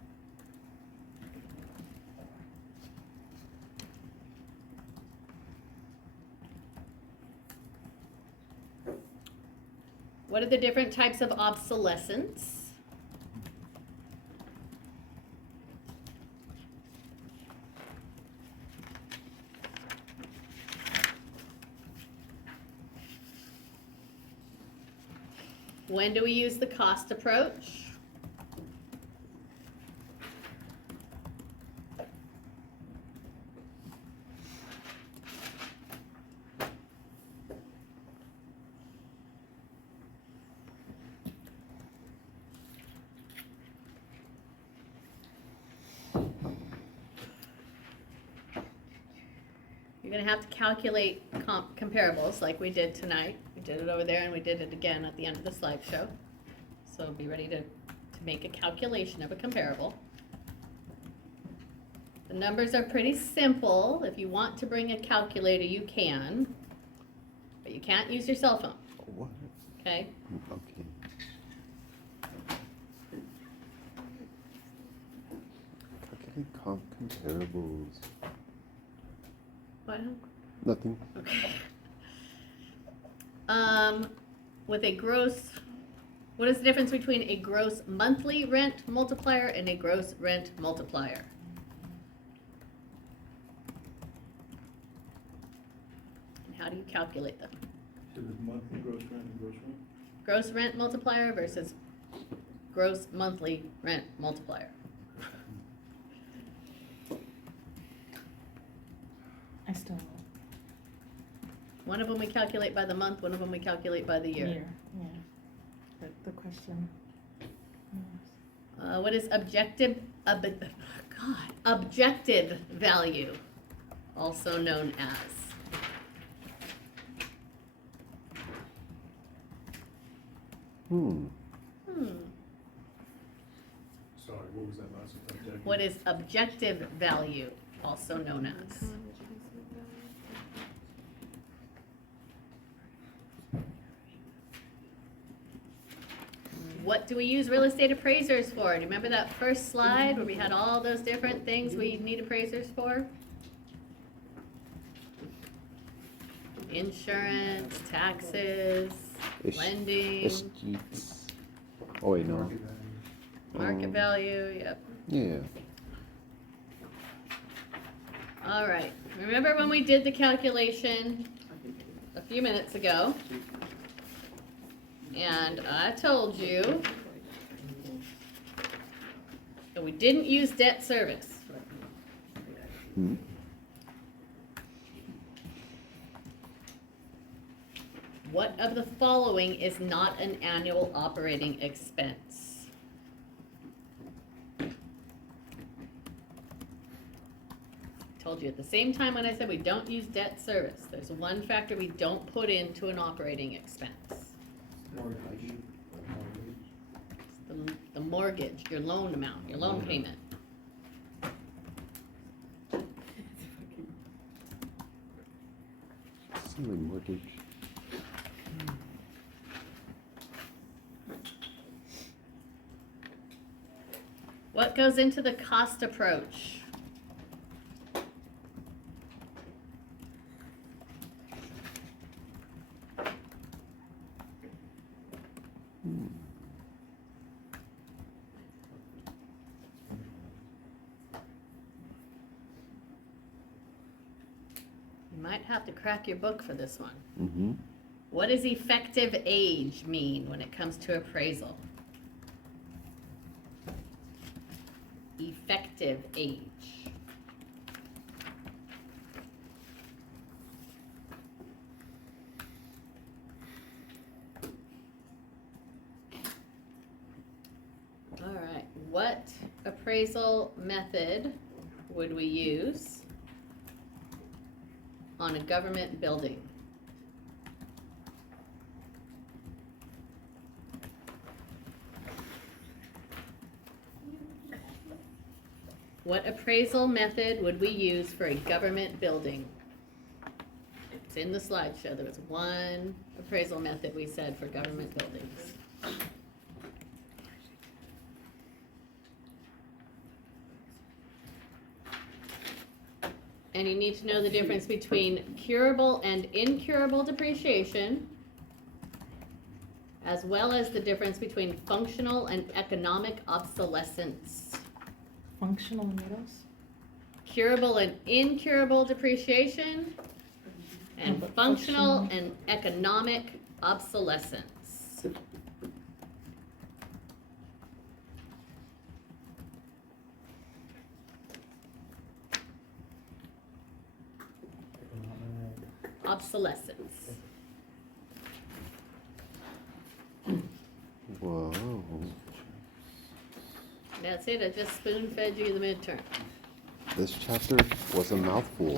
What are the different types of obsolescence? When do we use the cost approach? You're gonna have to calculate comparables like we did tonight. We did it over there and we did it again at the end of the slideshow. So be ready to make a calculation of a comparable. The numbers are pretty simple. If you want to bring a calculator, you can, but you can't use your cell phone, What? okay? Okay. Calculate comparables. What? Nothing. Okay. With a gross, what is the difference between a gross monthly rent multiplier and a gross rent multiplier? And how do you calculate them? So there's monthly gross rent and gross rent? Gross rent multiplier versus gross monthly rent multiplier. I still know. One of them we calculate by the month, one of them we calculate by the year. Yeah. The question. What is objective value, also known as? Sorry, what was that last objective? What is objective value, also known as? What do we use real estate appraisers for? Do you remember that first slide where we had all those different things we need appraisers for? Insurance, taxes, lending, Estates. Oh wait, no. market value, yep. Yeah. All right, remember when we did the calculation a few minutes ago? And I told you that we didn't use debt service. Hmm? What of the following is not an annual operating expense? Told you at the same time when I said we don't use debt service, there's one factor we don't put into an operating expense. The mortgage, your loan amount, your loan payment. Silly mortgage. What goes into the cost approach? You might have to crack your book for this one. Mm-hmm. What does effective age mean when it comes to appraisal? Effective age. All right, what appraisal method would we use on a government building? What appraisal method would we use for a government building? It's in the slideshow. There was one appraisal method we said for government buildings. And you need to know the difference between curable and incurable depreciation, as well as the difference between functional and economic obsolescence. Functional metals? Curable and incurable depreciation, and But functional functional- and economic obsolescence. Obsolescence. Whoa. That's it, I just spoon-fed you the midterm. This chapter was a mouthful.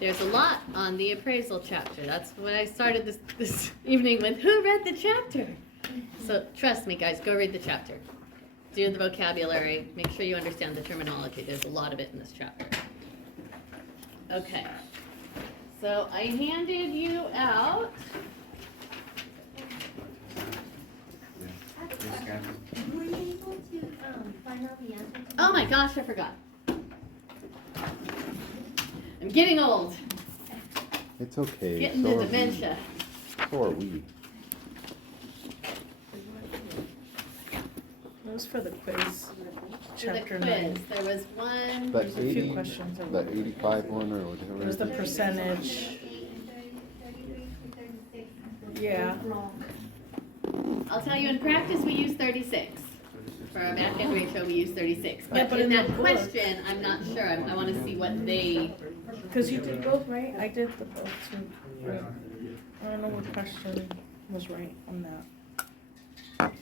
There's a lot on the appraisal chapter. That's what I started this evening with. Who read the chapter? So trust me, guys, go read the chapter. Do the vocabulary. Make sure you understand the terminology. There's a lot of it in this chapter. Okay. So I handed you out. Were you able to find out the answer to Oh my gosh, I forgot. I'm getting old. It's okay. Getting so the are we. dementia. So are we. That was for the quiz. For the Chapter quiz, 9. there was one. That There's a few 80, questions or that whatever. 85 one or whatever. It was the it is. percentage. 33 to 36? Yeah. I'll tell you, in practice, we use 36. For our back end ratio, we use 36. Yeah, but in in the that book- question, I'm not sure. I want to see what they. Because you did both, right? I did the both too. Right. I don't know what question was right on that.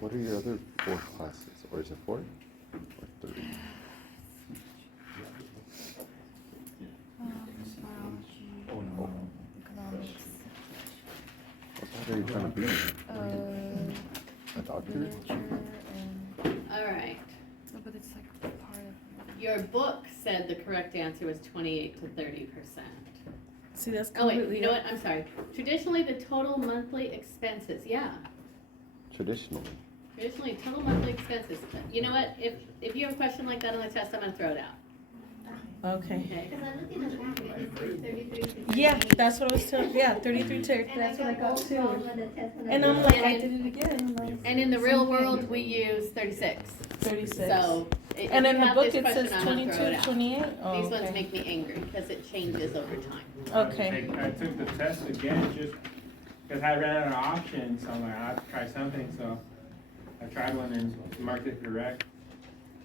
What are your other 4 classes? Or is it 4? Or 3? Oh, no. Economics. What class are you trying to be? A doctor? Literature and. All right. No, but it's like part of. Your book said the correct answer was 28 to 30%. See, that's Oh, wait, completely. you know what? I'm sorry. Traditionally, the total monthly expenses, yeah. Traditionally. Traditionally, total monthly expenses. But you know what? If you have a question like that on the test, I'm going to throw it out. Okay. Okay? Because I looked in the packet, it says 33 to Yeah, 38. that's what I was telling. Yeah, 33 to. And That's what I got both wrong too. on the test when I And did I'm it. like, I did it again. And I was And in the real same thing. world, we use 36. 36. So, if And you in the have book this it question, says I'm gonna throw it 22, out. 28? Oh, These ones okay. make me angry because it changes over time. Okay. I took the test again just because I ran out of options, so I'm like, I'll have to try something, so I tried one and marked it correct.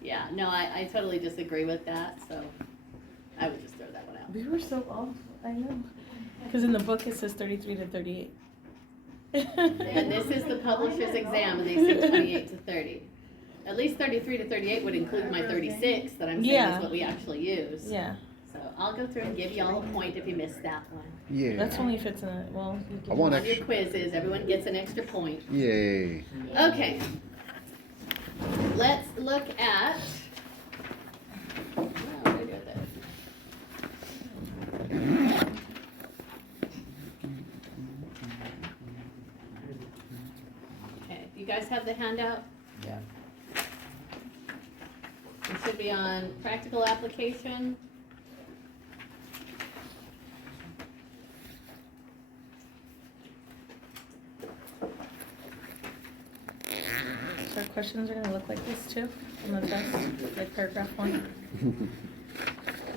Yeah, no, I totally disagree with that, so I would just throw that one out. We were so off. I know. Cause in the book it says 33 to 38. And this is the publisher's exam, and they say 28 to 30. At least 33 to 38 would include my 36 that I'm saying Yeah. is what we actually use. Yeah, So I'll go through and give y'all a point if you missed that one. Yeah. that's only if it's in a, well, you I can. want On your extra. quizzes, everyone gets an extra point. Yay. Okay. Let's look at. Oh, what do I do with this? Okay, you guys have the handout? Yeah. It should be on practical application. So our questions are gonna look like this too, on the test, like paragraph 1.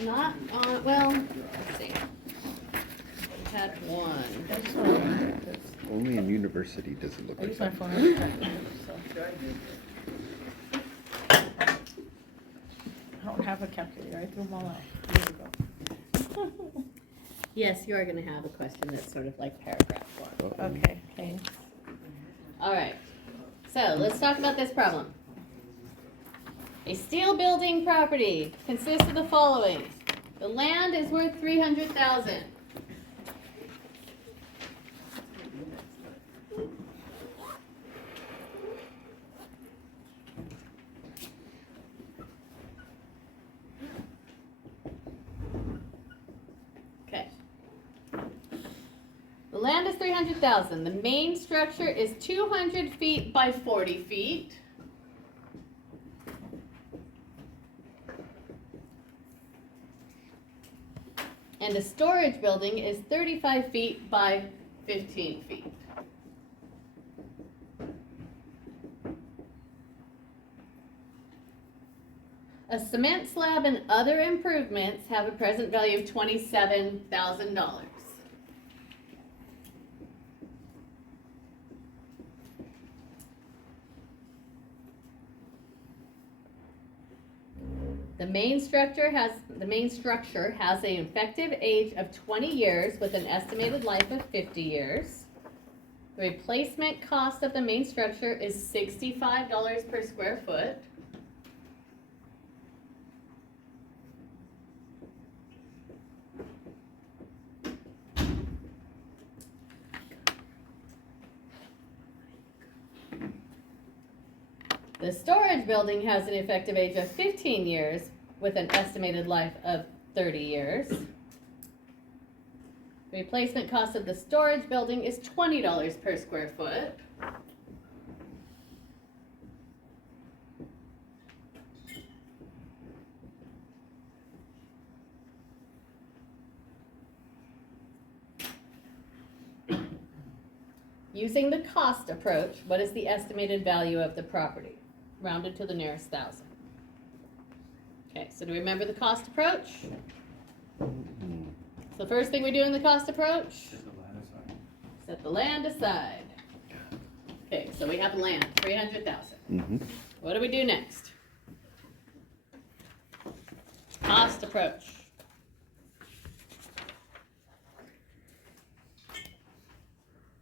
Not on, well, let's see. We had one. I just wanna learn it, 'cause Only in university does it look I like use my that. phone as a calculator, so. I don't have a calculator, I threw them all out years ago. Yes, you are gonna have a question that's sort of like paragraph one. Uh-oh. Okay, okay. All right, so let's talk about this problem. A steel building property consists of the following. The land is worth $300,000. Okay. The land is 300,000. The main structure is 200 feet by 40 feet. And the storage building is 35 feet by 15 feet. A cement slab and other improvements have a present value of $27,000. The main structure has an effective age of 20 years with an estimated life of 50 years. The replacement cost of the main structure is $65 per square foot. The storage building has an effective age of 15 years with an estimated life of 30 years. The replacement cost of the storage building is $20 per square foot. Using the cost approach, what is the estimated value of the property? Rounded to the nearest thousand. Okay, so do we remember the cost approach? Mm. So the first thing we do in the cost approach, set the land aside. Okay, so we have land, 300,000. Mhm. What do we do next? Cost approach.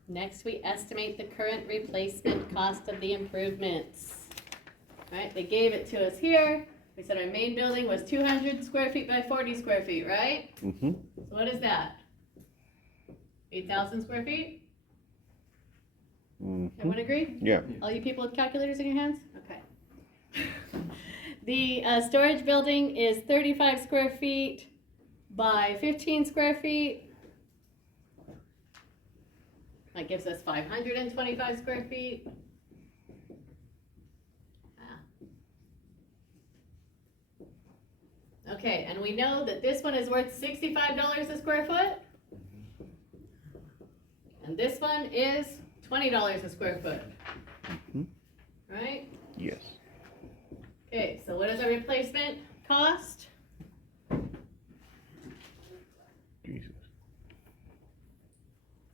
Next, we estimate the current replacement cost of the improvements. Right, they gave it to us here. We said our main building was 200 square feet by 40 square feet, right? Mhm. So what is that? 8,000 square feet? Everyone Mhm. agree? Yeah. All you people with calculators in your hands? Okay. The storage building is 35 square feet by 15 square feet. That gives us 525 square feet. Okay, and we know that this one is worth $65 a square foot. And this one is $20 a square foot. Mhm. Right? Yes. Okay, so what is our replacement cost? Jesus.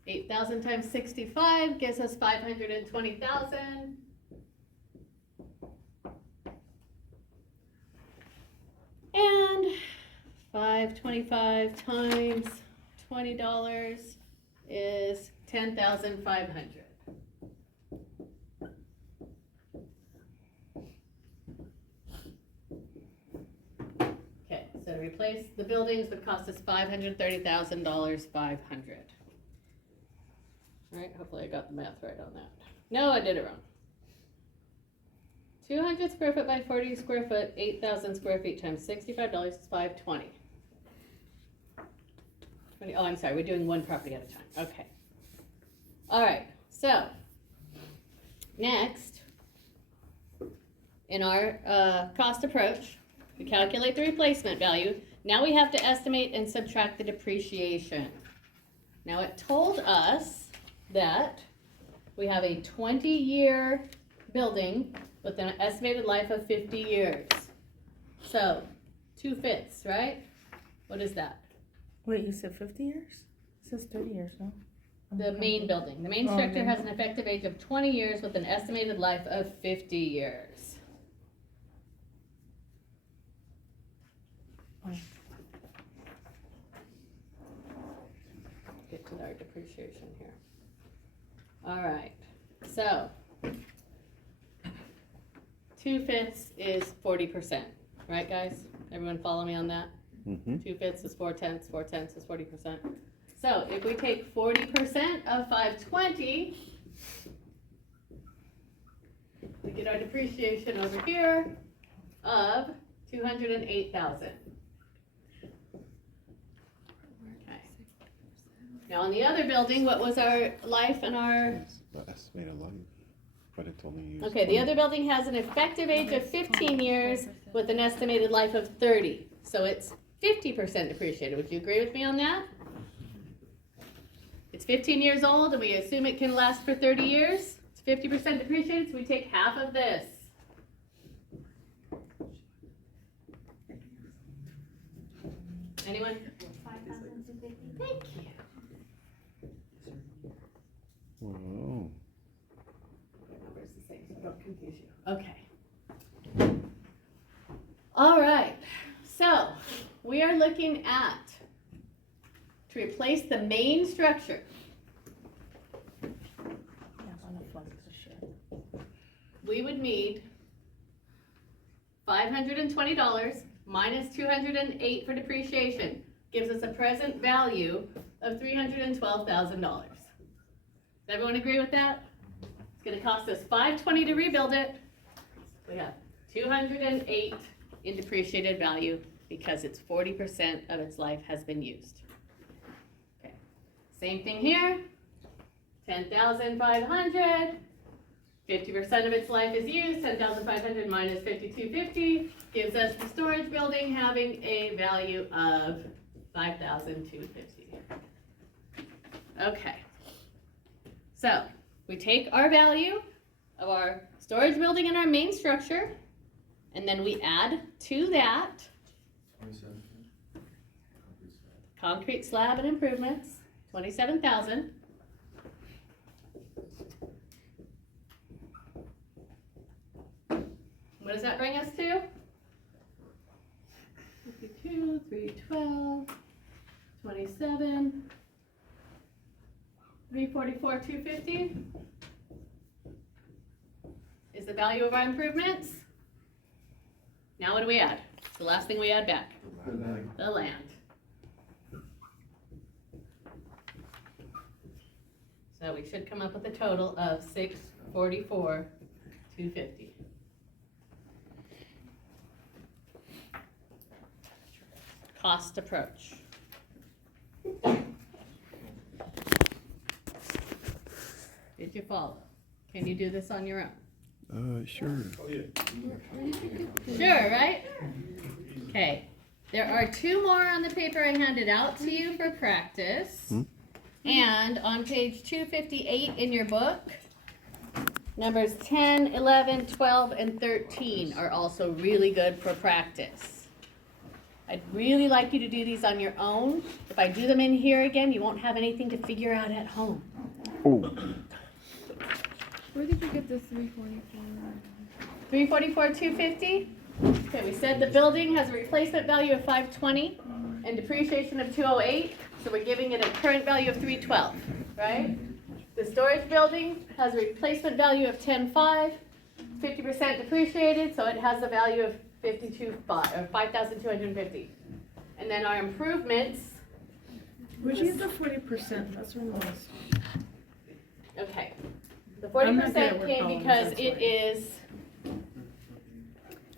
8,000 times 65 gives us 520,000. And 525 times $20 is 10,500. Okay, so to replace the buildings would cost us $530,000, 500. All right, hopefully I got the math right on that. No, I did it wrong. 200 square foot by 40 square foot, 8,000 square feet times $65 is 520. Oh, I'm sorry, we're doing one property at a time. Okay. All right, so next, in our cost approach, we calculate the replacement value. Now we have to estimate and subtract the depreciation. Now it told us that we have a 20-year building with an estimated life of 50 years. So, 2/5, right? What is that? Wait, you said 50 years? It says 30 years, no? The main building. The main Oh, structure main. has an effective age of 20 years with an estimated life of 50 years. Oh. Get to our depreciation here. All right, so 2/5 is 40%, right, guys? Everyone follow me on that? Mm-hmm. 2/5 is 4/10, 4/10 is 40%. So if we take 40% of 520, we get our depreciation over here of 208,000. Okay. Now on the other building, what was our life and our, The estimated life, but it only used. okay, the other building has an effective age of 15 years with an estimated life of 30. So it's 50% depreciated. Would you agree with me on that? It's 15 years old and we assume it can last for 30 years. It's 50% depreciated, so we take half of this. Anyone? 5,250. Thank you. Whoa. Numbers the same, so don't confuse you. Okay. All right, so we are looking at to replace the main structure. Yeah, on the front for sure. We would need $520 minus $208 for depreciation, gives us a present value of $312,000. Does everyone agree with that? It's gonna cost us $520 to rebuild it. We have $208 in depreciated value because it's 40% of its life has been used. Okay. Same thing here, 10,500. 50% of its life is used, 10,500 minus 5,250 gives us the storage building having a value of 5,250. Okay. So, we take our value of our storage building and our main structure, and then we add to that concrete slab and improvements, 27,000. What does that bring us to? 52, 312, 27, 344, 250 is the value of our improvements. Now what do we add? It's the last thing we add back. The land. So we should come up with a total of 644, 250. Cost approach. Did you follow? Can you do this on your own? Sure. Sure, right? Okay. There are two more on the paper I handed out to you for practice. And on page 258 in your book, numbers 10, 11, 12, and 13 are also really good for practice. I'd really like you to do these on your own. If I do them in here again, you won't have anything to figure out at home. Oh, Where did you get the 344? 344, 250? Okay, we said the building has a replacement value of 520, and depreciation of 208, so we're giving it a current value of 312, right? The storage building has a replacement value of 10.5, 50% depreciated, so it has a value of 5,250. And then our improvements, Where'd you get the 40%? That's what I'm lost. okay. The I'm not good at 40% word came problems, because that's it why. is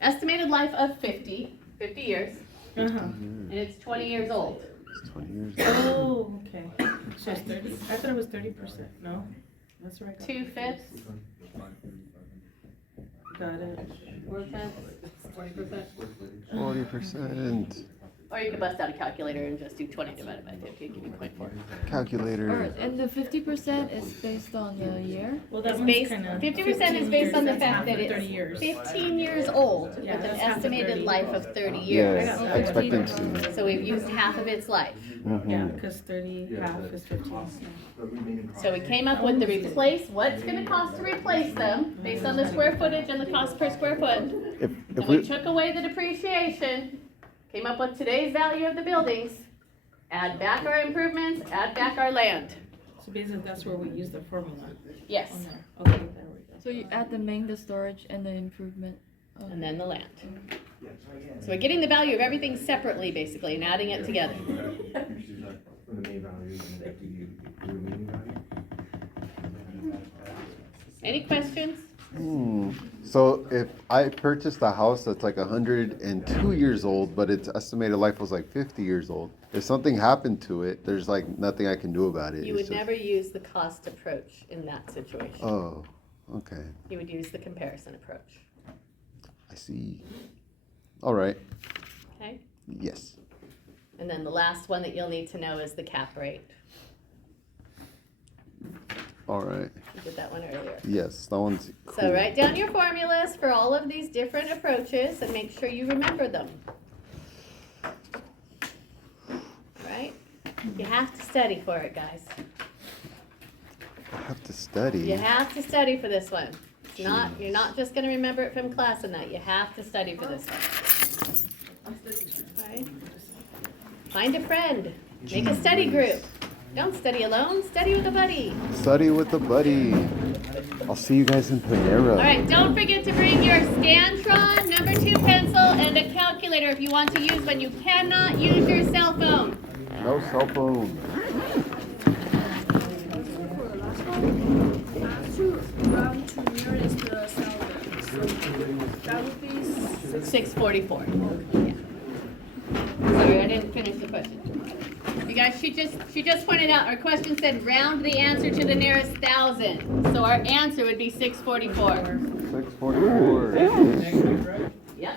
estimated life of 50 years, Uh-huh. and it's 20 years old. It's 20 years. Oh, okay. So it's 30, I thought it was 30%, no? That's right. 2/5, Got it. 4/10, 20%. 40%. Or you could bust out a calculator and just do 20 divided by 50 and give you 0.4. Calculator. Or, and the 50% is based on the year? Well, that It's one's based, kinda. 50% is based on the that's fact half that of 30 it's years. 15 years old with Yeah, an that's half of estimated 30. life of 30 I years. got Oh, that. Expectancy. So we've used half of its life. Yeah, Mhm. because 30 half is 15. So we came up with the replace, what's gonna cost to replace them, based on the square footage and the cost per square foot. If And we took away the depreciation, came up with today's value of the buildings, add back our improvements, add back our land. So basically, that's where we use the formula Yes, on there. Okay, there we go. So you add the main, the storage, and the improvement. and then the land. So we're getting the value of everything separately, basically, and adding it together. From the main value and the remaining value. Any questions? So if I purchased a house that's like 102 years old, but its estimated life was like 50 years old, if something happened to it, there's like nothing I can do about it. You It's would just- never use the cost approach in that situation. Oh, okay. You would use the comparison approach, I see. All right. okay? Yes. And then the last one that you'll need to know is the cap rate. All right. You did that one earlier. Yes, that one's cool. So write down your formulas for all of these different approaches and make sure you remember them. Right? You have to study for it, guys. I have to study. You have to study for this one. It's not, you're not just gonna remember it from class and that. You have to study for this one. Right? Find a friend. Make a study group. Don't study alone. Study with a buddy. Study with a buddy. I'll see you guys in Panera. All right, don't forget to bring your Scantron number 2 pencil and a calculator if you want to use one. You cannot use your cell phone. No cell phone. Round to nearest the salad. So that would be 644. Yeah. Sorry, I didn't finish the question. You guys, she just pointed out, our question said round the answer to the nearest 1,000. So our answer would be 644. 644. Yep.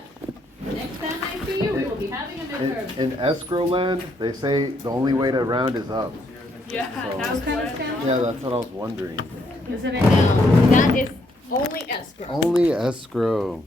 Next time I see you, we will be having a midterm. In escrow land, they say the only way to round is up. Yeah, So- that's what. Yeah, that's what I was wondering. Isn't it? No, that is only escrow. Only escrow.